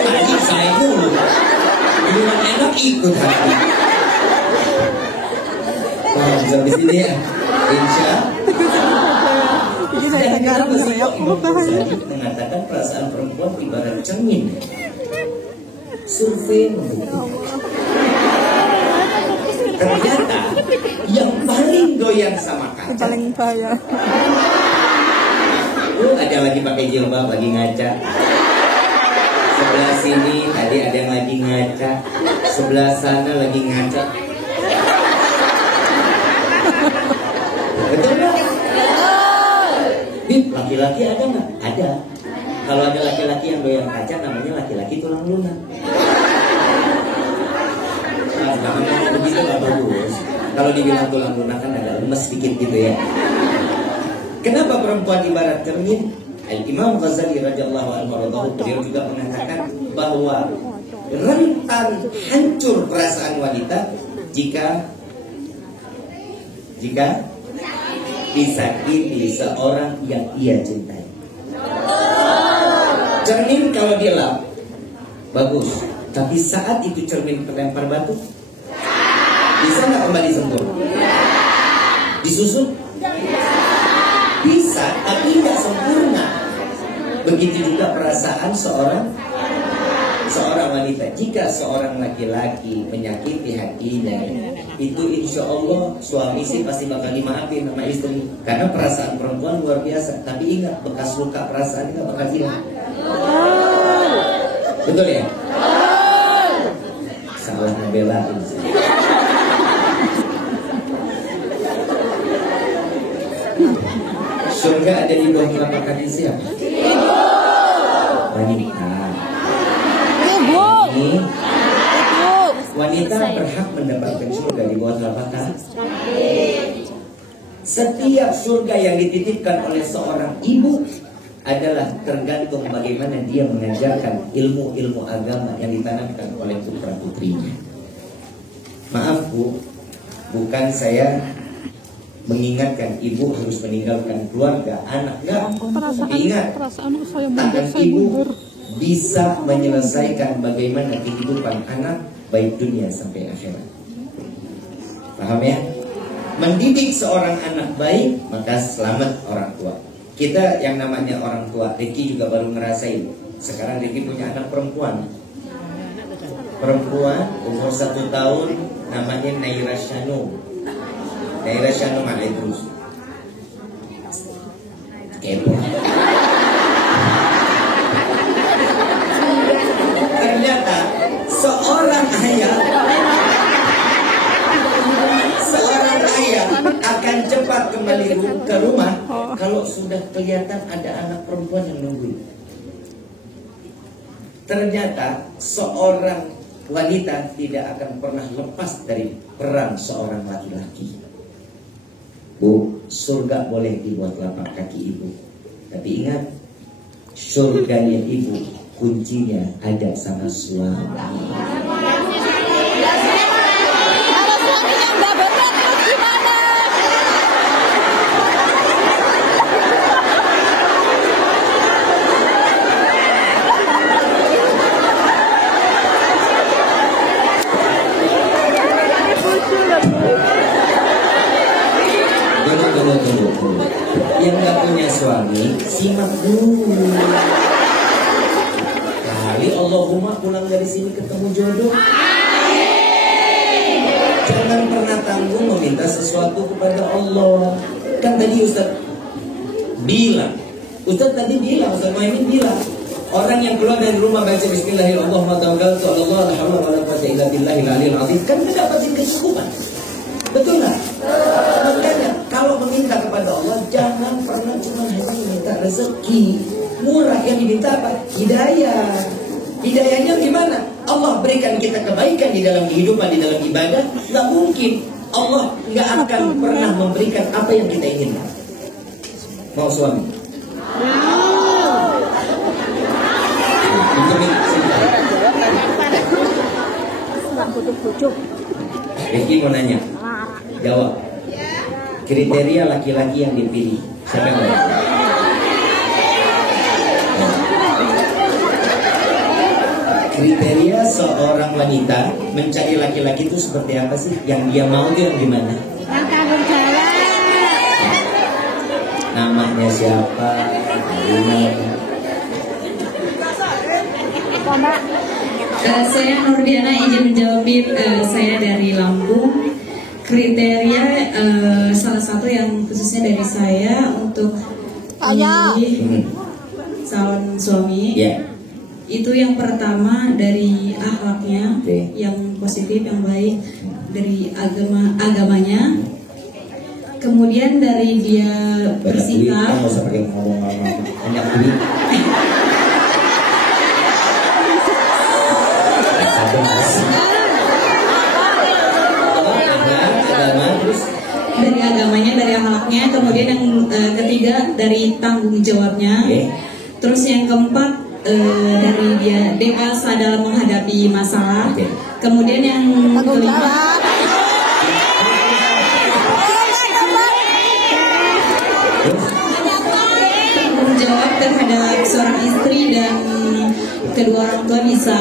tadi saya dulu minuman enak ikut hati. Sampai sini ya, insya. Mengatakan perasaan perempuan ibarat cermin. Survei membuktikan ternyata yang paling doyan sama kaca, paling bahaya. Ada lagi pakai jilbab lagi ngaca. Sebelah sini tadi ada yang lagi ngaca. Sebelah sana lagi ngaca. Betul nggak? Laki-laki ada nggak? Ada. Kalau ada laki-laki yang doyan kaca, namanya laki-laki tulang lunak. Nah, jangan ngomong begitu, nggak bagus. Kalau dibilang tulang lunak kan agak lemes sedikit gitu ya. Kenapa perempuan ibarat cermin? Imam Ghazali radhiyallahu anhu beliau juga mengatakan bahwa rentan hancur perasaan wanita jika disakiti seorang yang ia cintai. Cermin kalau dia lap bagus, tapi saat itu cermin terlempar batu, bisa nggak kembali sempurna? Disusut? Bisa, tapi tidak sempurna. Begitu juga perasaan seorang wanita. Jika seorang laki-laki menyakiti hatinya, itu insya Allah suami sih pasti bakal dimaafin sama istri. Karena perasaan perempuan luar biasa. Tapi ingat, bekas luka perasaan nggak bakal hilang. Betul ya? Salah ngebelain. Surga ada di bawah telapak kaki siapa? Wanita. Wanita berhak mendapatkan surga di bawah telapak kaki. Setiap surga yang dititipkan oleh seorang ibu adalah tergantung bagaimana dia mengajarkan ilmu-ilmu agama yang ditanamkan oleh putra-putrinya. Maaf Bu, bukan saya mengingatkan ibu harus meninggalkan keluarga, anak, enggak. Ingat, tangan ibu bisa menyelesaikan bagaimana kehidupan anak baik dunia sampai akhirat. Paham ya? Mendidik seorang anak baik, maka selamat orang tua. Kita yang namanya orang tua, Ricky juga baru ngerasain. Sekarang Ricky punya anak perempuan. Perempuan umur 1 tahun, namanya Naira Shanu. Naira Shanu Maledrus. Kepo. Ternyata seorang ayah akan cepat kembali ke rumah kalau sudah kelihatan ada anak perempuan yang nungguin. Ternyata seorang wanita tidak akan pernah lepas dari peran seorang laki-laki. Bu, surga boleh dibuat telapak kaki ibu, tapi ingat, surganya ibu kuncinya ada sama suami. Tunggu. Yang gak punya suami, simak dulu. Kali Allahumma pulang dari sini ketemu jodoh. Jangan pernah tanggung meminta sesuatu kepada Allah. Kan tadi Ustaz bilang, Ustaz Muhammad bilang, orang yang keluar dari rumah baca Bismillahirrahmanirrahim, kan mendapatkan kecukupan. Betul nggak? Makanya kalau meminta kepada Allah, jangan pernah cuma hanya meminta rezeki. Murah, yang diminta apa? Hidayah. Hidayahnya gimana? Allah berikan kita kebaikan di dalam kehidupan, di dalam ibadah. Nggak mungkin Allah nggak akan pernah memberikan apa yang kita inginkan. Mau suami? Riki mau nanya, jawab. Kriteria laki-laki yang dipilih, siapa yang mau? Kriteria seorang wanita mencari laki-laki itu seperti apa sih? Yang dia mau itu yang gimana? Yang tanggung jawab. Namanya siapa? Saya Nurdiana, izin menjawab. Saya dari Lampung. Kriteria salah satu yang khususnya dari saya untuk memilih calon suami, itu yang pertama dari akhlaknya, yang positif, yang baik, dari agamanya, kemudian dari dia bersikap. kemudian yang ketiga dari tanggung jawabnya, terus yang keempat dari dia dewasa dalam menghadapi masalah, kemudian yang kelima tanggung jawab terhadap seorang istri dan kedua orang tua bisa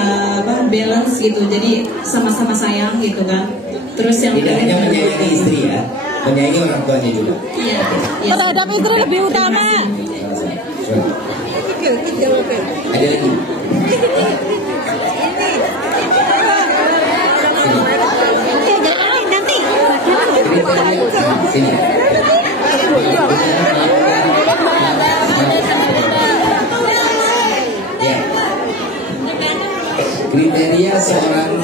balance gitu, jadi sama-sama sayang gitu kan. Terus yang tidak hanya menyayangi istri ya, menyayangi orang tuanya juga. Iya. Terhadap istri lebih utama. Ada lagi? Sini. Ya. Kriteria seorang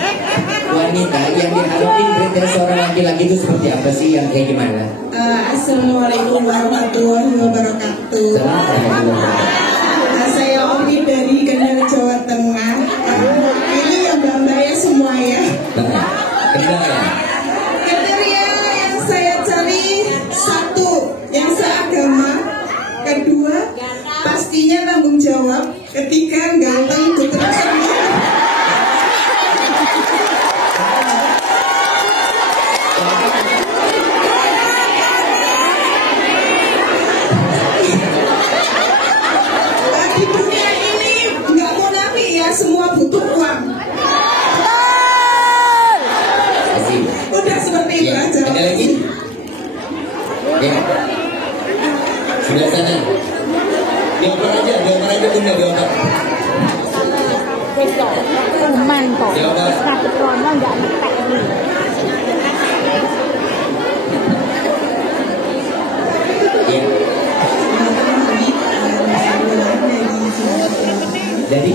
wanita yang diharapin kriteria seorang laki-laki itu seperti apa sih, yang kayak gimana? Assalamualaikum warahmatullahi wabarakatuh. Saya Omi dari Kendal, Jawa Tengah. Ini yang Mbak ya semua ya. Kendal ya? Kriteria yang saya cari, satu, yang seagama. Kedua, pastinya tanggung jawab. Ketiga, ganteng, putra semua. Di dunia ini nggak mau nafi ya, semua butuh uang. Udah seperti itu Ya, aja. ada lagi? Ya. Sebelah sana. Dioper aja bunda, dioper. Kuman kok. Dioper. Sakit corona nggak ngetek ini. Ya. Dari?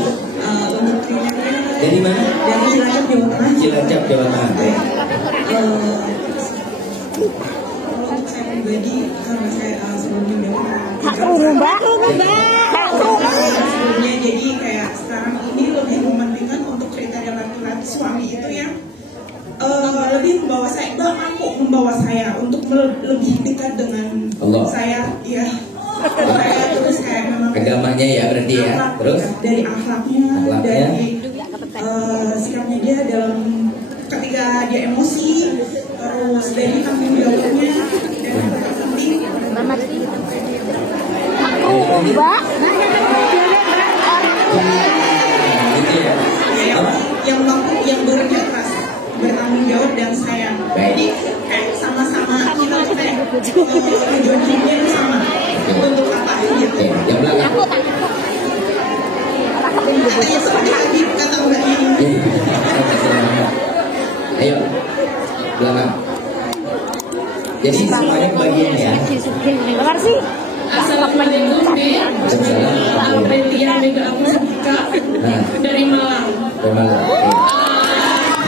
Dari mana? Dari Cilacap, Jawa Tengah. Cilacap, Jawa Tengah. Kalau saya pribadi, karena saya sebelumnya Hak umum, Mbak. Hak umum. sebelumnya, jadi kayak sekarang ini lebih mementingkan untuk kriteria laki-laki suami itu yang lebih membawa saya, mampu membawa saya untuk lebih dekat dengan Allah. saya, ya. Saya terus kayak memang Agamanya ya berarti ya. Terus? dari akhlaknya, dari sikapnya dia dalam ketika dia emosi, terus dari tanggung jawabnya, dan yang terpenting Hak umum, Mbak. Gitu ya. Apa? yang mampu, yang bekerja keras, bertanggung jawab dan sayang. Jadi kayak sama-sama kita tuh kayak tujuan hidupnya itu sama, untuk apa gitu. Oke, yang belakang. Kayak seperti tadi kata Mbak ini. Ayo, belakang. Jadi semuanya kebagian ya. Terima kasih. Assalamualaikum Bin. Aprilia Mega Apusika dari Malang.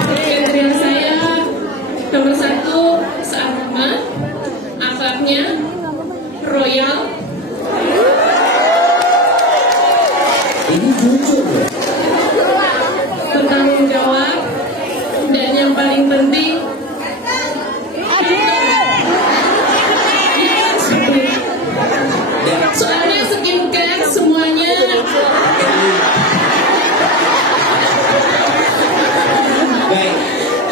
Kriteria saya nomor 1 seagama, akhlaknya royal, Ini jujur loh. bertanggung jawab, dan yang paling penting soalnya skincare semuanya. Baik.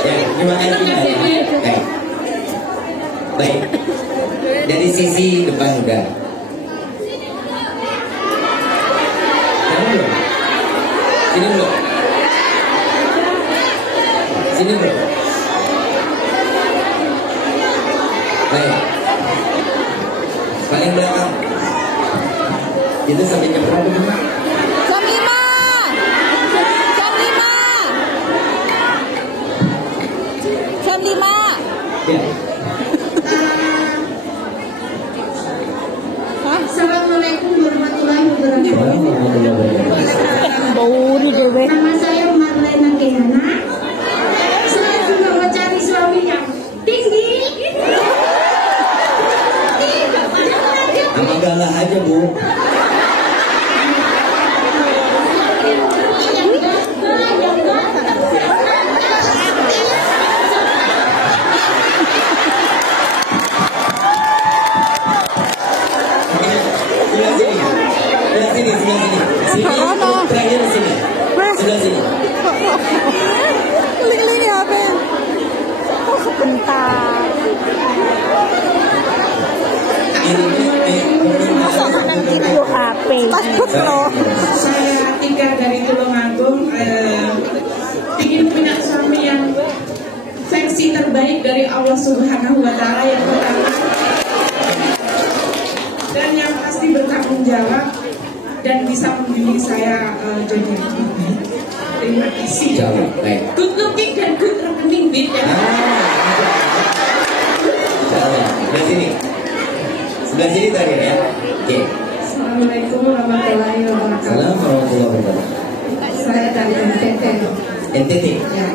Ya, terima kasih. Baik. Baik. Dari sisi depan udah. Kamu belum? Sini belum? Sini belum? Baik. Paling belakang. Itu sampai jam berapa dulu? Jam 5. Jam 5. Jam 5. Ya. Assalamualaikum warahmatullahi wabarakatuh. Bauri dewe. Nama saya Marlena Keana. Saya juga mencari suami yang tinggi. Sama galah aja, Bu. Itu HP. Pasbuk loh. Saya Tika dari Tulungagung, ingin punya suami yang versi terbaik dari Allah Subhanahu wa Ta'ala yang pertama, dan yang pasti bertanggung jawab dan bisa membimbing saya jodoh. Terima kasih. Good looking dan good rekening beda. Sebelah sini. Sebelah sini tadi ya. Oke. Assalamualaikum warahmatullahi wabarakatuh. Assalamualaikum warahmatullahi wabarakatuh. Saya dari NTT. NTT. Ya.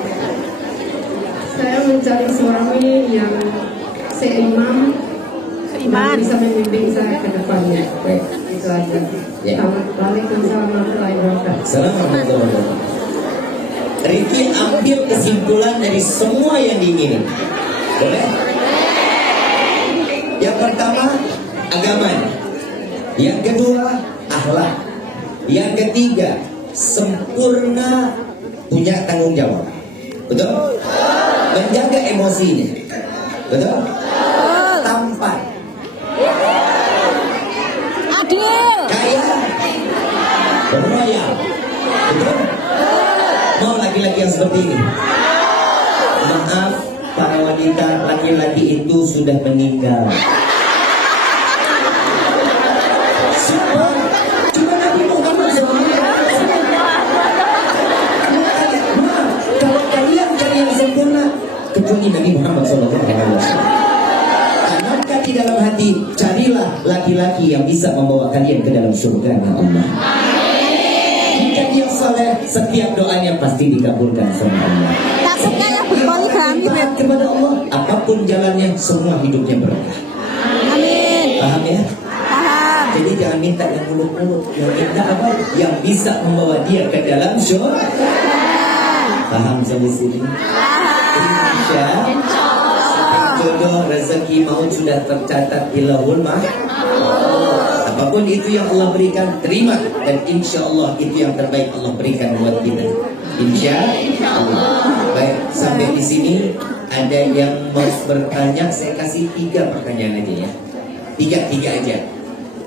Saya mencari suami yang seiman dan bisa membimbing saya ke depannya. Baik. Itu aja. Ya. Waalaikumsalam warahmatullahi wabarakatuh. Assalamualaikum warahmatullahi wabarakatuh. Riki ambil kesimpulan dari semua yang diinginin. Boleh? Yang pertama, agama. Yang kedua, akhlak. Yang ketiga, sempurna punya tanggung jawab. Betul? Menjaga emosinya. Betul? Tampan. Adil. Kaya. Royal. Betul? Mau laki-laki yang seperti ini? Maaf, para wanita, laki-laki itu sudah meninggal. Cuma Nabi Muhammad SAW. Kalau kalian cari yang sempurna, kecuali Nabi Muhammad SAW. Tanamkan di dalam hati, carilah laki-laki yang bisa membawa kalian ke dalam surga Allah. Jika dia soleh, setiap doanya pasti dikabulkan sama Allah. Maksudnya yang berpoligami. Taat kepada Allah, apapun jalannya, semua hidupnya berkah. Amin. Paham ya? Paham. Jadi jangan minta yang muluk-muluk, yang minta apa? Yang bisa membawa dia ke dalam surga. Paham sampai sini? Insya jodoh, rezeki, maut sudah tercatat di Lauhul Mahfuz. Apapun itu yang Allah berikan, terima, dan insya Allah itu yang terbaik Allah berikan buat kita. Insya Allah. Baik, sampai di sini ada yang mau bertanya, saya kasih 3 pertanyaan aja ya. 3 aja.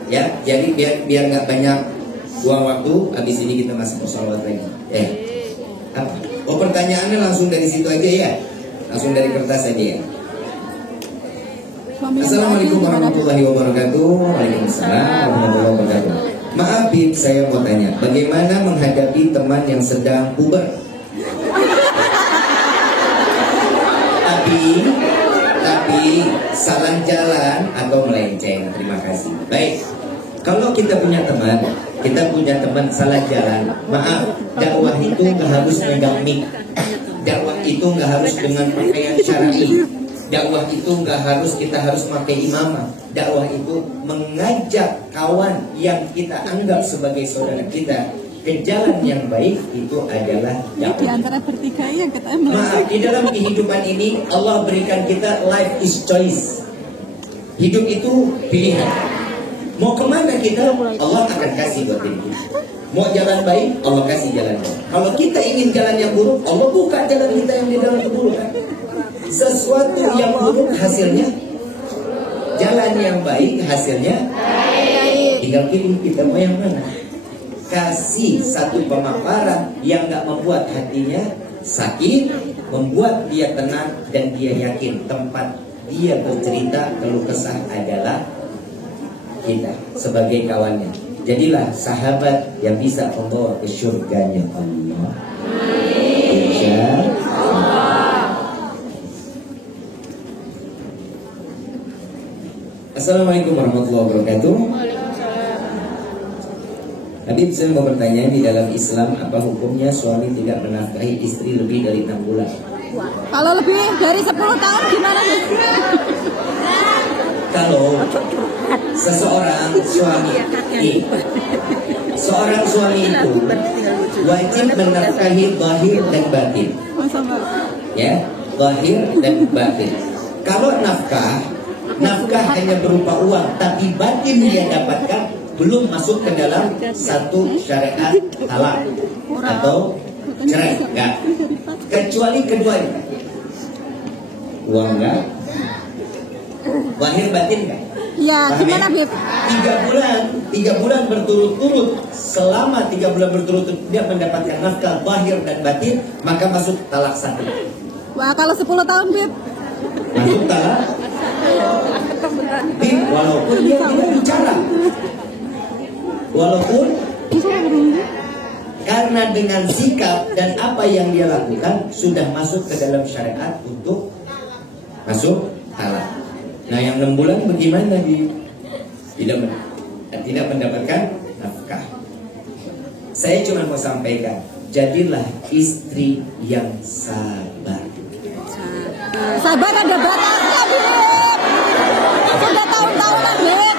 Ya, jadi biar nggak banyak buang waktu. Habis ini kita masuk ke sholawat lagi. Apa? Oh, pertanyaannya langsung dari situ aja ya. Langsung dari kertas aja ya. Assalamualaikum warahmatullahi wabarakatuh. Waalaikumsalam warahmatullahi wabarakatuh. Maaf Bib, saya mau tanya, bagaimana menghadapi teman yang sedang puber? Tapi salah jalan atau melenceng. Terima kasih. Baik. Kalau kita punya teman salah jalan, maaf, dakwah itu nggak harus megang mic. Dakwah itu nggak harus dengan pakaian syar'i. Dakwah itu nggak harus kita harus pakai imamah. Dakwah itu mengajak kawan yang kita anggap sebagai saudara kita ke jalan yang baik, itu adalah dakwah. Di antara bertiga yang kita Maaf, di dalam kehidupan ini Allah berikan kita life is choice. Hidup itu pilihan. Mau kemana kita, Allah akan kasih buat diri kita. Mau jalan baik, Allah kasih jalan baik. Kalau kita ingin jalan yang buruk, Allah buka jalan kita yang di dalam keburukan. Sesuatu yang buruk hasilnya jalan yang baik hasilnya tinggal pilih kita mau yang mana. Kasih satu pemaparan yang gak membuat hatinya sakit, membuat dia tenang dan dia yakin tempat dia bercerita keluh kesah adalah kita sebagai kawannya. Jadilah sahabat yang bisa membawa ke surganya Allah. Assalamualaikum warahmatullahi wabarakatuh. Habib, saya mau bertanya, di dalam Islam apa hukumnya suami tidak menafkahi istri lebih dari 6 bulan? Kalau lebih dari 10 tahun gimana? Kalau seorang suami itu wajib menafkahi zahir dan batin. Ya, zahir dan batin. Kalau nafkah hanya berupa uang, tapi batin dia dapatkan belum masuk ke dalam satu syariat halal atau cerai, enggak. Kecuali keduanya, uang enggak, zahir batin enggak. Ya, Paham gimana, ya? Bib? 3 bulan berturut-turut. Selama 3 bulan berturut-turut dia mendapatkan nafkah zahir dan batin, maka masuk talak 1. Wah, kalau 10 tahun, Bib. Masuk talak. Bib, walaupun dia tidak bicara, walaupun karena dengan sikap dan apa yang dia lakukan sudah masuk ke dalam syariat untuk masuk talak. Nah, yang 6 bulan bagaimana tidak mendapatkan nafkah. Saya cuma mau sampaikan, jadilah istri yang sabar. Sabar ada batasnya, Bib. Sudah tahun-tahunan, Bib.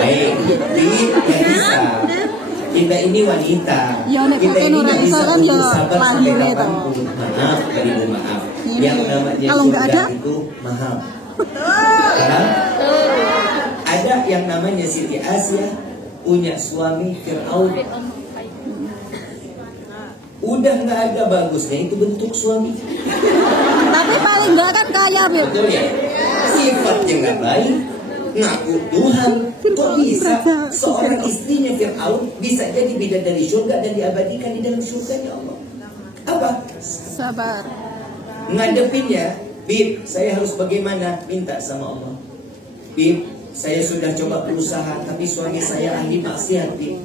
Baik, Bib, ya bisa. Kita ini wanita. Ya, nek Kita ini bukan nggak orang bisa Islam, untuk ya, sabar sampai lahir itu. kapanpun. Maaf, beribu maaf. Ini. Yang namanya Kalau nggak surga ada? itu mahal. Karena ada yang namanya Siti Asia punya suami Fir'aun. Udah nggak ada bagusnya itu bentuk suami. Tapi paling nggak kan kaya, Bib. Betul ya? Sifatnya nggak baik, ngaku Tuhan. Kok bisa seorang istrinya Fir'aun bisa jadi bidadari surga dan diabadikan di dalam surga Allah? Apa? Sabar. Ngadepinnya, Bib, saya harus bagaimana? Minta sama Allah. Bib, saya sudah coba berusaha, tapi suami saya ahli maksiat, Bib.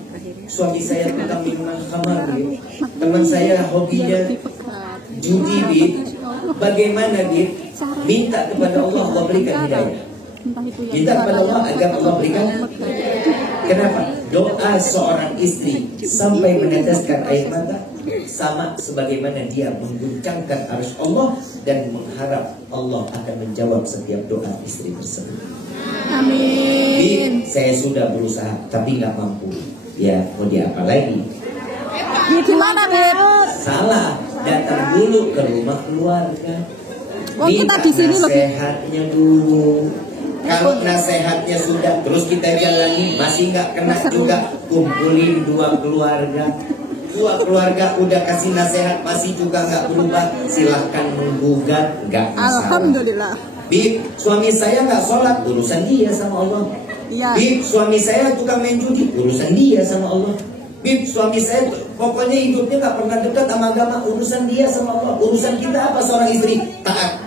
Suami saya tukang minuman khamar, Bib. Teman saya hobinya judi, Bib. Bagaimana, Bib? Minta kepada Allah, Allah berikan hidayah. Minta kepada Allah agar Allah berikan. Kenapa? Doa seorang istri sampai meneteskan air mata sama sebagaimana dia mengguncangkan arsy Allah dan mengharap Allah akan menjawab setiap doa istri tersebut. Amin. Bib, saya sudah berusaha tapi nggak mampu. Ya, mau diapa lagi? Gimana, Bib? Salah, datang dulu ke rumah keluarga. Oh, kita di sini loh, Bib. Nasihatnya dulu. Kalau nasihatnya sudah terus kita jalani masih nggak kena juga, kumpulin 2 keluarga. 2 keluarga udah kasih nasihat masih juga nggak berubah, silahkan menggugat, nggak masalah. Alhamdulillah. Bib, suami saya nggak sholat, urusan dia sama Allah. Iya. Bib, suami saya tukang main judi, urusan dia sama Allah. Bib, suami saya pokoknya hidupnya nggak pernah dekat sama agama, urusan dia sama Allah. Urusan kita apa seorang istri? Taat.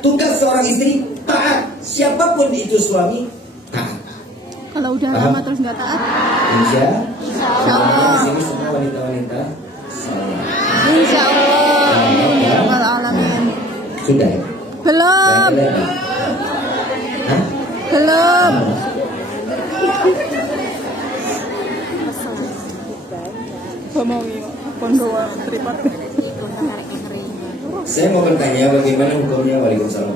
Tugas seorang istri taat, siapapun itu suami taat. Kalau udah lama terus nggak taat? Insya Allah. Di sini semua wanita-wanita salah. Insya Allah. Amin ya rabbal alamin. Sudah ya? Belum. Hah? Belum. Saya mau bertanya bagaimana hukumnya. Waalaikumsalam.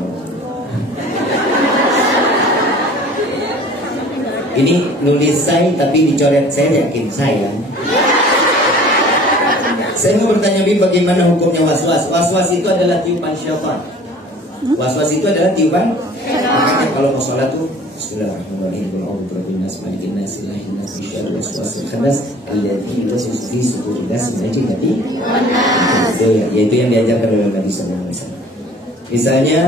Ini nulis saya tapi dicoret saya, yakin saya. Saya mau bertanya Bib, bagaimana hukumnya waswas? Waswas itu adalah tiupan syaitan. Waswas itu adalah tiupan. Makanya kalau mau sholat tuh Bismillahirrahmanirrahim. Qul birabbin nas, malikin nas, ilahin nas, min syarril waswasil khannas alladzi yuwaswisu fi sudurin nas min al-jinnati wan nas. Yaitu yang diajarkan oleh Nabi sallallahu alaihi wasallam. Misalnya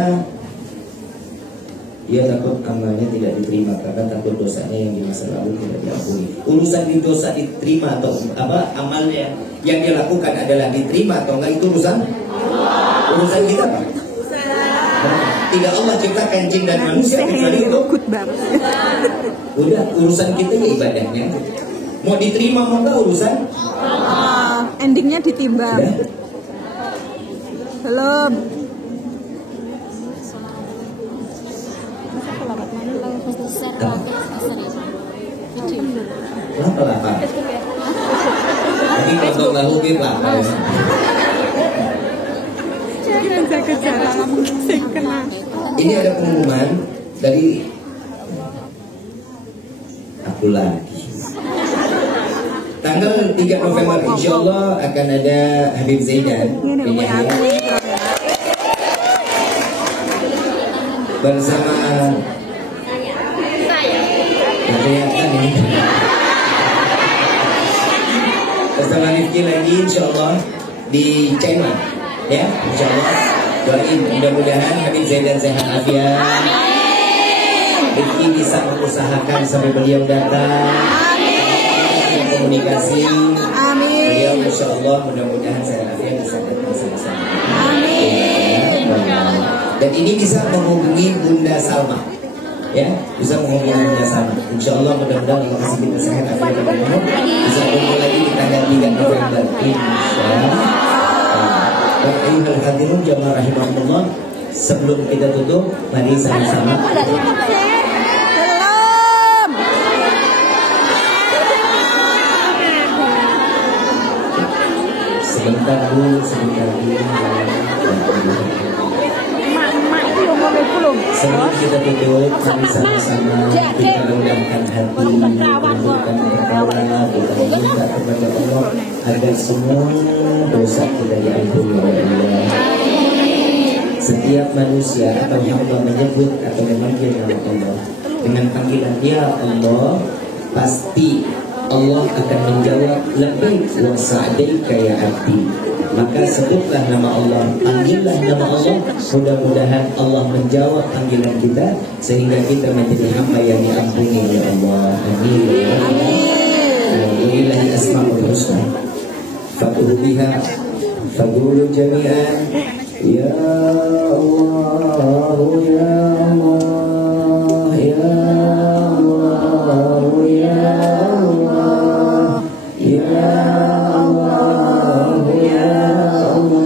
dia takut amalnya tidak diterima karena takut dosanya yang di masa lalu tidak diampuni. Urusan di dosa diterima atau apa amalnya yang dia lakukan adalah diterima atau enggak, itu urusan kita Pak. Tidak Allah ciptakan jin dan manusia kecuali itu. Udah urusan kita ya ibadahnya. Mau diterima mau enggak urusan. Endingnya ditimbang. Udah. Belum. Kenapa lah Pak? Tapi kalau nggak mungkin lah Pak. Ini ada pengumuman dari aku lagi. Tanggal 3 November insya Allah akan ada Habib Zaidan bin Yahya bersama bersama Rifki lagi insya Allah di China ya insya Allah. Doain mudah-mudahan Habib Zaidan sehat afiat. Rifki bisa mengusahakan sampai beliau datang. Komunikasi. Beliau insya Allah mudah-mudahan sehat afiat bisa datang sama-sama. Dan ini bisa menghubungi Bunda Salma, ya, bisa menghubungi Bunda Salma. Insya Allah mudah-mudahan kalau masih kita sehat afiat bisa kumpul lagi di tanggal 3 November. Insya Allah. Ayuhal hadirun jamaah rahimahullah, sebelum kita tutup, mari sama-sama. Sebentar dulu, sebentar dulu. Sebelum kita tutup, mari sama-sama kita rendahkan hati, mengumpulkan kepala, kita meminta kepada Allah agar semua dosa kita diampuni oleh Allah. Setiap manusia atau hamba menyebut atau memanggil nama Allah dengan panggilan Ya Allah, pasti Allah akan menjawab labbaik wa sa'daika ya abdi. Maka sebutlah nama Allah, panggillah nama Allah. Mudah-mudahan Allah menjawab panggilan kita sehingga kita menjadi hamba yang diampuni oleh Allah. Amin. Walillahi asmaul husna fad'uhu biha faqulu jami'an ya Allah ya Allah ya Allah ya Allah ya Allah ya Allah ya Allah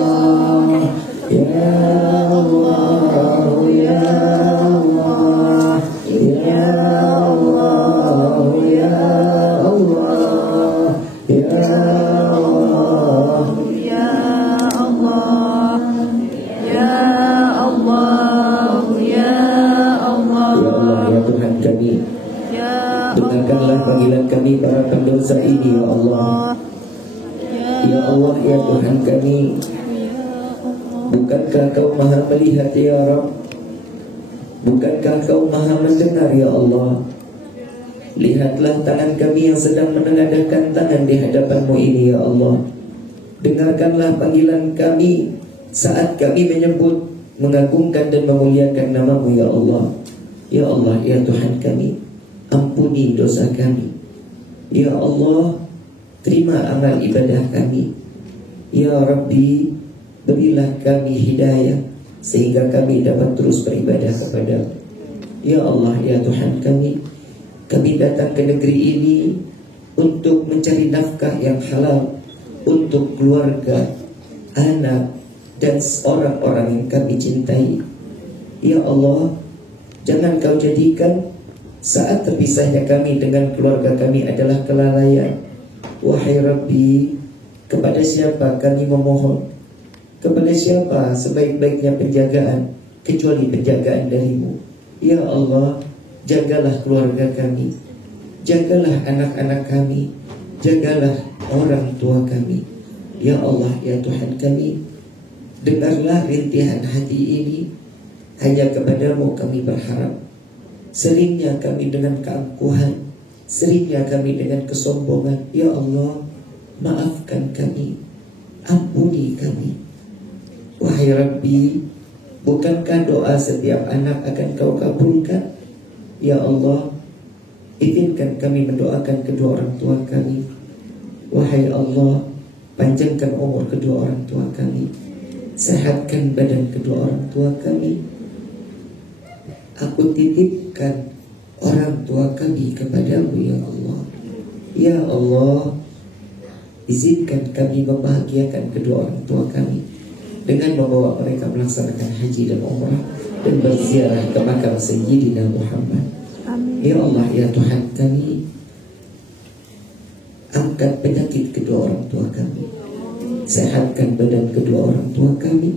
ya Allah ya Allah ya Allah ya Allah Ya Allah, Ya Allah, Ya Allah, Ya Allah ya Tuhan kami, Ya dengarkanlah panggilan kami para pendosa ini ya Allah. Ya Allah ya Tuhan kami, bukankah Kau maha melihat ya Rabb? Bukankah Kau maha mendengar ya Allah? Lihatlah tangan kami yang sedang menengadahkan tangan di hadapan-Mu ini ya Allah. Dengarkanlah panggilan kami saat kami menyebut, mengagungkan dan memuliakan nama-Mu ya Allah. Ya Allah ya Tuhan kami, ampuni dosa kami. Ya Allah, terima amal ibadah kami. Ya Rabbi, berilah kami hidayah sehingga kami dapat terus beribadah kepada-Mu. Ya Allah ya Tuhan kami datang ke negeri ini untuk mencari nafkah yang halal untuk keluarga, anak, dan orang-orang yang kami cintai. Ya Allah, jangan Kau jadikan saat terpisahnya kami dengan keluarga kami adalah kelalaian. Wahai Rabbi, kepada siapa kami memohon? Kepada siapa sebaik-baiknya penjagaan kecuali penjagaan dari-Mu? Ya Allah, jagalah keluarga kami, jagalah anak-anak kami, jagalah orang tua kami. Ya Allah ya Tuhan kami, dengarlah rintihan hati ini. Hanya kepada-Mu kami berharap. Seringnya kami dengan keangkuhan, seringnya kami dengan kesombongan. Ya Allah, maafkan kami, ampuni kami. Wahai Rabbi, bukankah doa setiap anak akan Kau kabulkan? Ya Allah, izinkan kami mendoakan kedua orang tua kami. Wahai Allah, panjangkan umur kedua orang tua kami, sehatkan badan kedua orang tua kami. Aku titipkan orang tua kami kepada-Mu ya Allah. Ya Allah, izinkan kami membahagiakan kedua orang tua kami dengan membawa mereka melaksanakan haji dan umrah dan berziarah ke makam Sayyidina Muhammad. Amin. Ya Allah ya Tuhan kami, angkat penyakit kedua orang tua kami, sehatkan badan kedua orang tua kami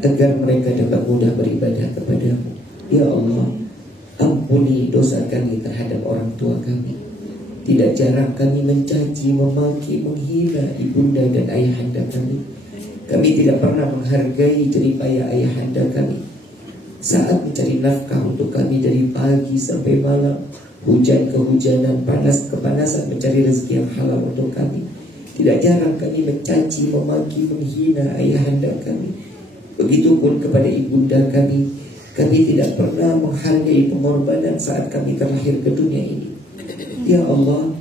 agar mereka dapat mudah beribadah kepada-Mu. Ya Allah, ampuni dosa kami terhadap orang tua kami. Tidak jarang kami mencaci, memaki, menghina ibunda dan ayahanda kami. Kami tidak pernah menghargai jeripaya ayahanda kami saat mencari nafkah untuk kami dari pagi sampai malam, hujan kehujanan, panas kepanasan, mencari rezeki yang halal untuk kami. Tidak jarang kami mencaci, memaki, menghina ayahanda kami. Begitupun kepada ibunda kami tidak pernah menghargai pengorbanan saat kami terlahir ke dunia ini. Ya Allah,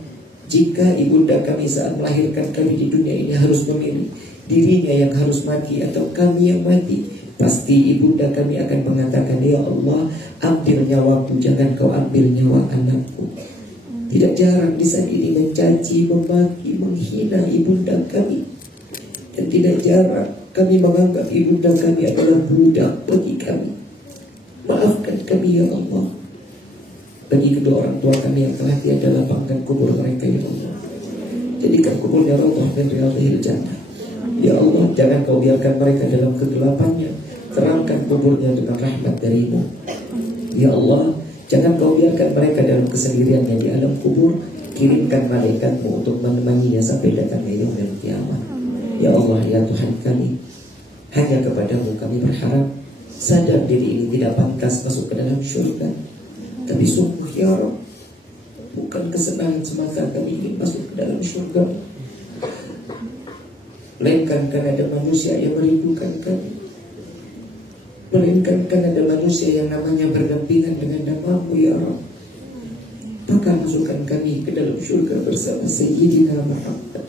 jika ibunda kami saat melahirkan kami di dunia ini harus memilih dirinya yang harus mati atau kami yang mati, pasti ibunda kami akan mengatakan, ya Allah, ambil nyawaku, jangan kau ambil nyawa anakku. Tidak jarang lisan ini mencaci, memaki, menghina ibunda kami. Dan tidak jarang kami menganggap ibunda kami adalah budak bagi kami. Maafkan kami ya Allah. Bagi kedua orang tua kami yang telah tiada, lapangkan kubur mereka ya Allah. Jadikan kuburnya Raudhah min Riyadhil Jannah. Ya Allah, jangan kau biarkan mereka dalam kegelapannya, terangkan kuburnya dengan rahmat darimu. Ya Allah, jangan kau biarkan mereka dalam kesendiriannya di alam kubur. Kirimkan malaikatmu untuk menemaninya sampai datangnya yaumul kiamat. Ya Allah, ya Tuhan kami, hanya kepadamu kami berharap. Sadar diri ini tidak pantas masuk ke dalam syurga, tapi sungguh ya Rabb, bukan kesenangan semata kami ingin masuk ke dalam syurga, melainkan karena ada manusia yang merindukan kami, melainkan karena ada manusia yang namanya berdampingan dengan namamu ya Rabb. Maka masukkan kami ke dalam syurga bersama Sayyidina Muhammad.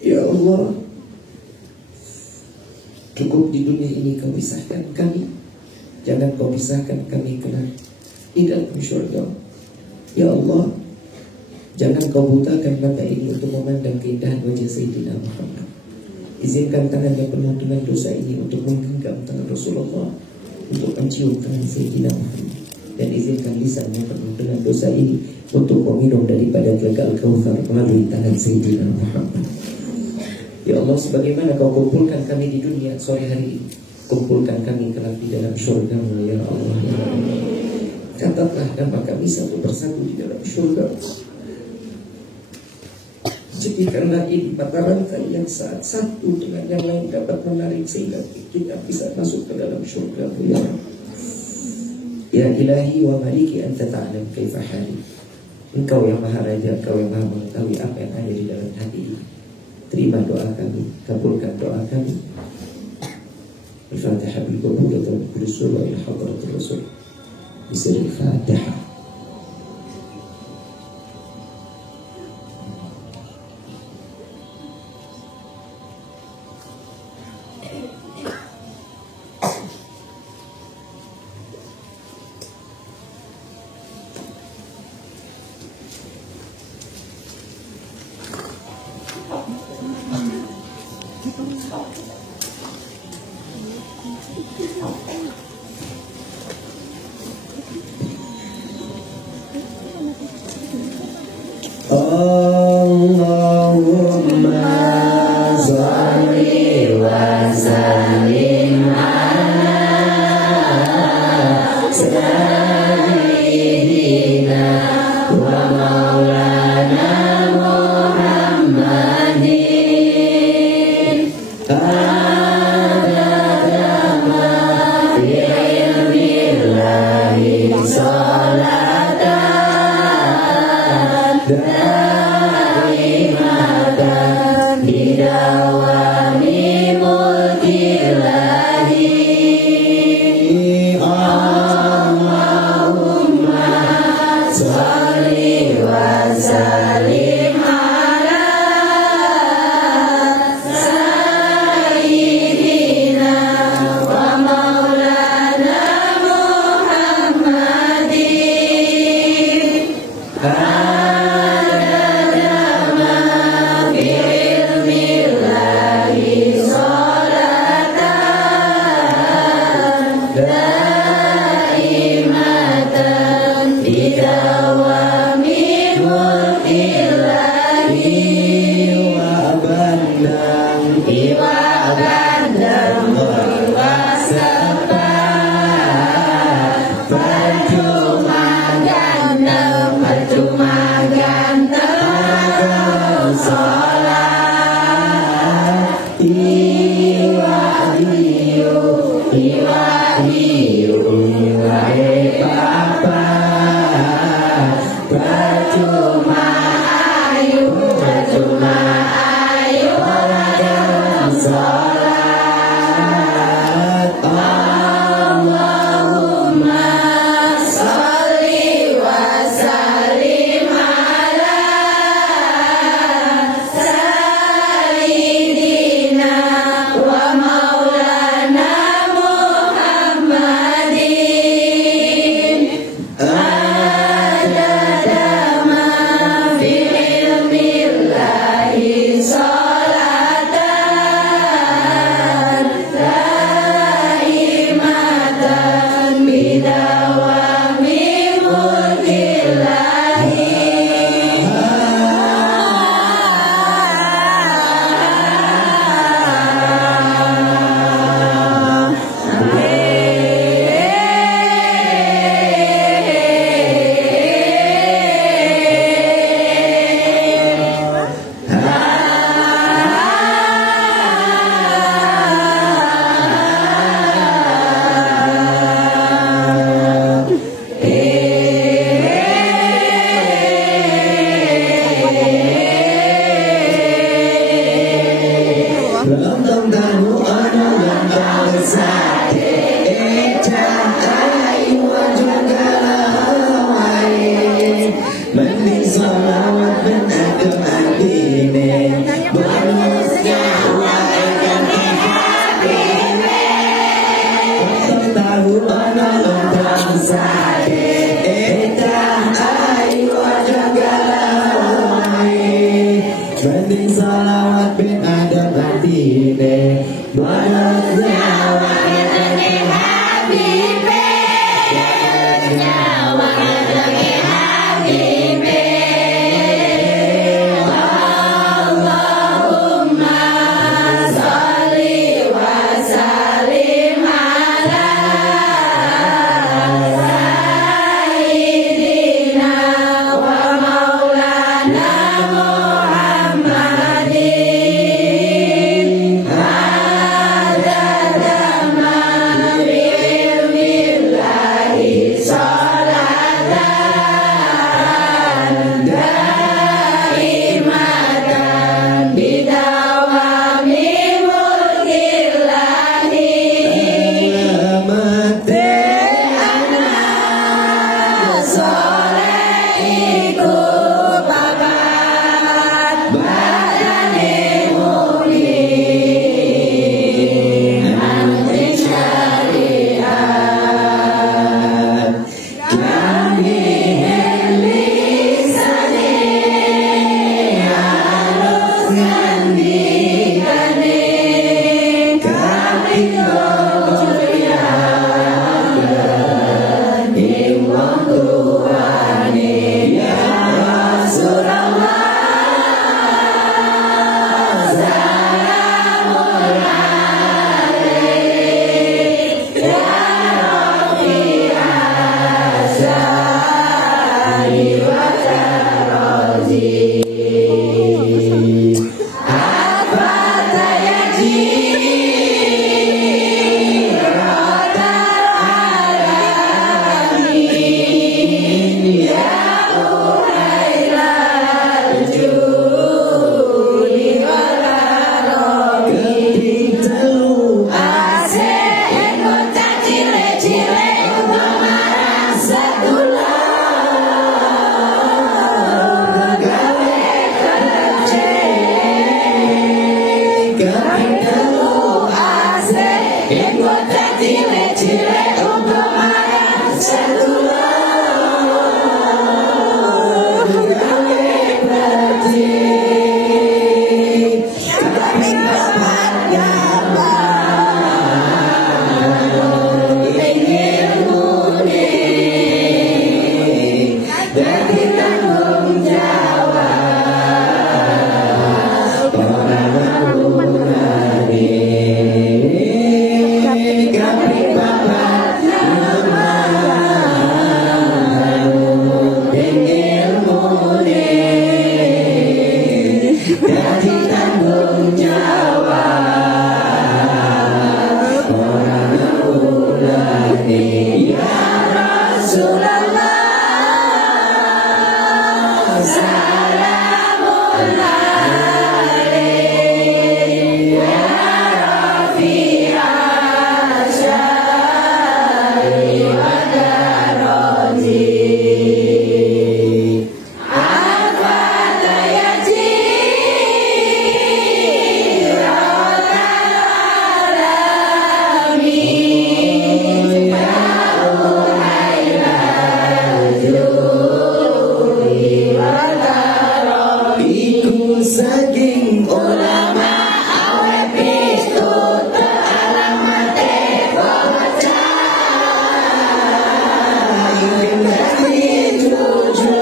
Ya Allah, cukup di dunia ini kau pisahkan kami, jangan kau pisahkan kami kelak di dalam syurga. Ya Allah, jangan kau butakan mata ini untuk memandang keindahan wajah Sayyidina Muhammad. Izinkan tangan yang penuh dengan dosa ini untuk menggenggam tangan Rasulullah, untuk mencium tangan Sayyidina Muhammad. Dan izinkan lisan yang penuh dengan dosa ini untuk meminum daripada telaga Al-Kautsar melalui tangan Sayyidina Muhammad. Ya Allah, sebagaimana kau kumpulkan kami di dunia sore hari ini, kumpulkan kami kelak di dalam syurga-Mu ya Allah ya Allah. Catatlah nama kami satu persatu di dalam syurga. Jadikanlah ini mata rantai yang satu dengan yang lain dapat menarik sehingga kita bisa masuk ke dalam syurga-Mu ya Allah. Ya Ilahi wa Maliki anta ta'lam kaifa hali. Engkau yang Maha Raja, Engkau yang Maha mengetahui apa yang ada di dalam hati ini. Terima doa kami, kabulkan doa kami. Al-Fatihah bil-Qabulah wa bil-Rasul wa ila-hadratul Rasul. Bismillahirrahmanirrahim. Al-Fatihah. Allahumma sholli wa sallim ala sayyidina wa maulana Muhammadin adadama bi'ilmillahi sholatan daimatan bidawami mulkillahi. Allahumma sholli wa sallim ala sayyidina wa maulana Muhammadin daimatan bidawami mulkillahi. Iwa bandang iwa sepat percuma ganteng sholat. Iwa papa percuma ayu dalam sholat. tahu ana lontang sate etah ayu ajagalawai banding salawat ben ada batine balas nyawa ngedenge habibe nyawa ngedenge habibe Allahumma sholli wa sallim ala sayyidina wa maulana Muhammadin adada ma bi'ilmillahi sholatan daimatan bidawami mulkillahi mate anak soleh iku papat badane mukmin anting syariat kami helisane harus ngandikane kami muliakan imam tuane ya Rasulullah salamun alaik ya Rabbi asari wa tarozi apa tayaji rotal alamin ya uhailal juli walarobi kepintalu asik kota cile-cile untuk marah sedulur gawe kerja kepintalu asik kota cile-cile untuk marah sedulur gawe kerja kami bapak gambar ingin mudik dari tanggung jawab orang mengurangi kami bapak gambar ingin mudik dari tanggung jawab orang mengurangi ya Rasulullah salamun alaik ya Rabbi asyari wa darozi apa tayaji rotal alamin ya uhailal juli walarobi iku saking ulama awe pistut alamate bocah ingin jadi jujur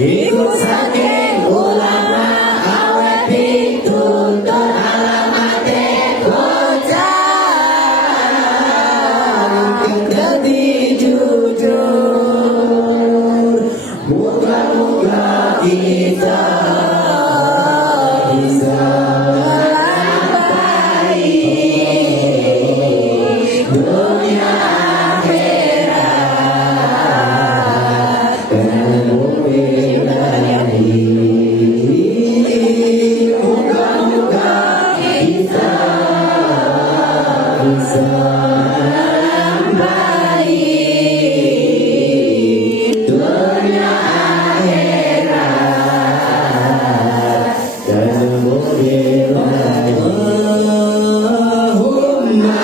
iku saking ulama awe pistut alamate bocah ingin jadi jujur moga-moga kita bisa baik dunia akhirat dan mulia moga-moga kita bisa baik dunia akhirat dan mulia Allahumma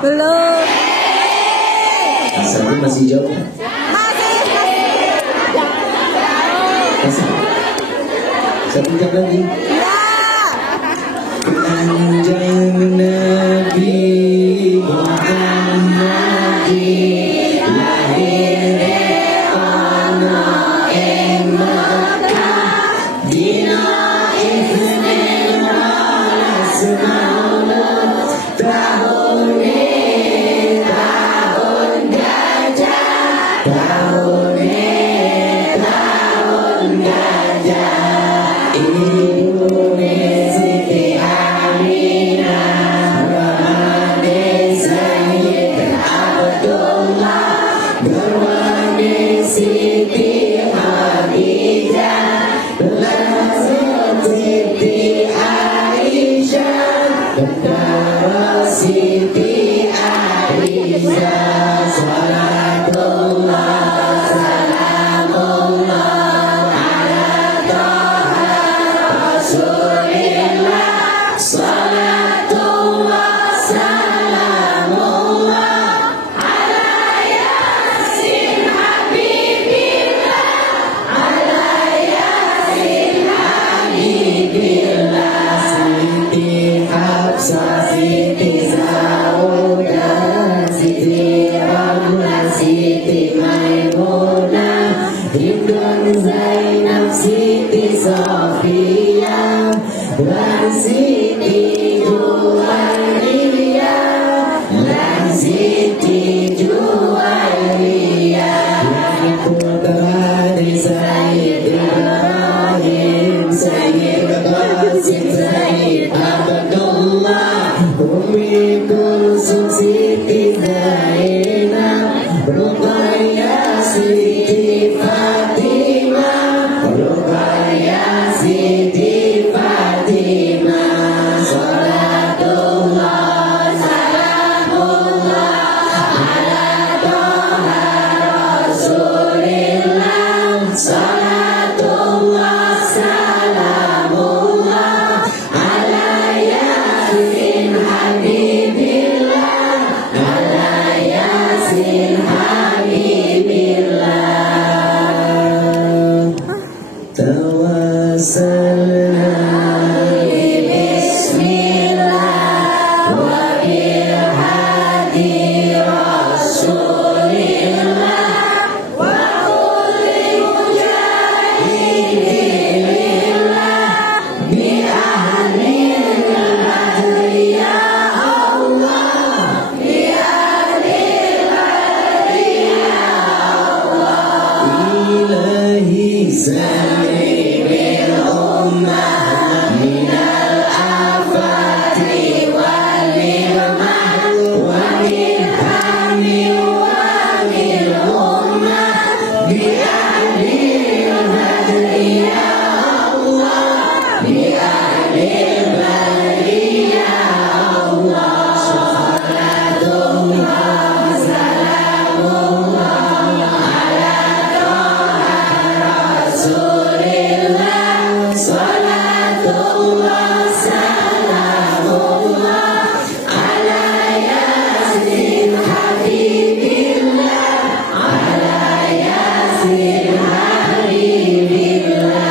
Belum. Asal masih jauh. Masih. Satu jam lagi. Panjang Nabi Muhammad lahir ana ing Mekah dina Isnin alasna tahun gajah tahun gajah Indonesia Siti Hadi Zainab Siti Sofia lan Siti Juwaria lan Siti Juwaria putra Sayyid Ibrahim Sayyid Qasim Sayyid Abdullah Umi Kulsum Siti Zainab Ruqayyah Siti Fatimah Ruqayyah Siti Fatimah Salatullah Salamullah ala Toha Rasulillah Salatullah Salamullah ala Yasin Habibillah ala Yasin Habibillah Tawassalna Bismillah wa bil hadi Rasulillah wa kulli mujahidillah bi ahlil badri ya Allah bi ahlil badri ya Allah ilahi sami bil ummah minal afati wal nirmah wa min hamil wa min ummah bi ahlil badri ya Allah bi ahlil badri ya Allah salatullah salamullah ala Toha Rasulillah salatullah salamullah ala Yasin Habibillah ala Yasin Habibillah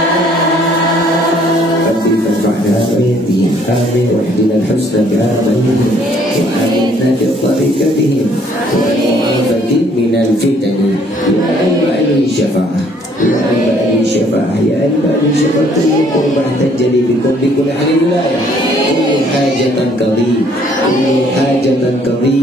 Rabbi fafa'na ayati amin wahdina al-husna bi'amalihim wa aminna bi'tarikatihim wa mu'afati minal fitani ya al-ba'li syafa'ah ya al-ba'li syafa'ah ya al-ba'li syafa'ah qurbah tajri bikum bikul ahli wilayah kullu hajatan qadi kullu hajatan qadi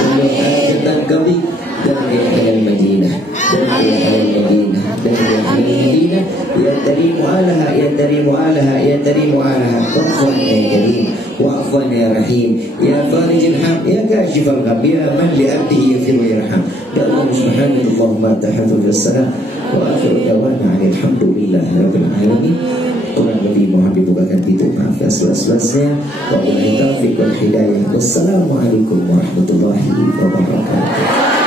kullu hajatan qadi dari ahli Madinah dari ahli Madinah dari ahli Madinah ya tarimu alaha ya tarimu alaha ya tarimu alaha wa'afwan ya karim wa'afwan ya rahim ya farijil ham ya kashifal gham ya man li abdihi yafiru yarham ya Allah subhanallahumma tahafuz salam wa akhiru dawana alhamdulillahi rabbil alamin kurang lebih mohon dibukakan pintu maaf seluas-luasnya wa billahi taufiq wal hidayah wassalamualaikum warahmatullahi wabarakatuh.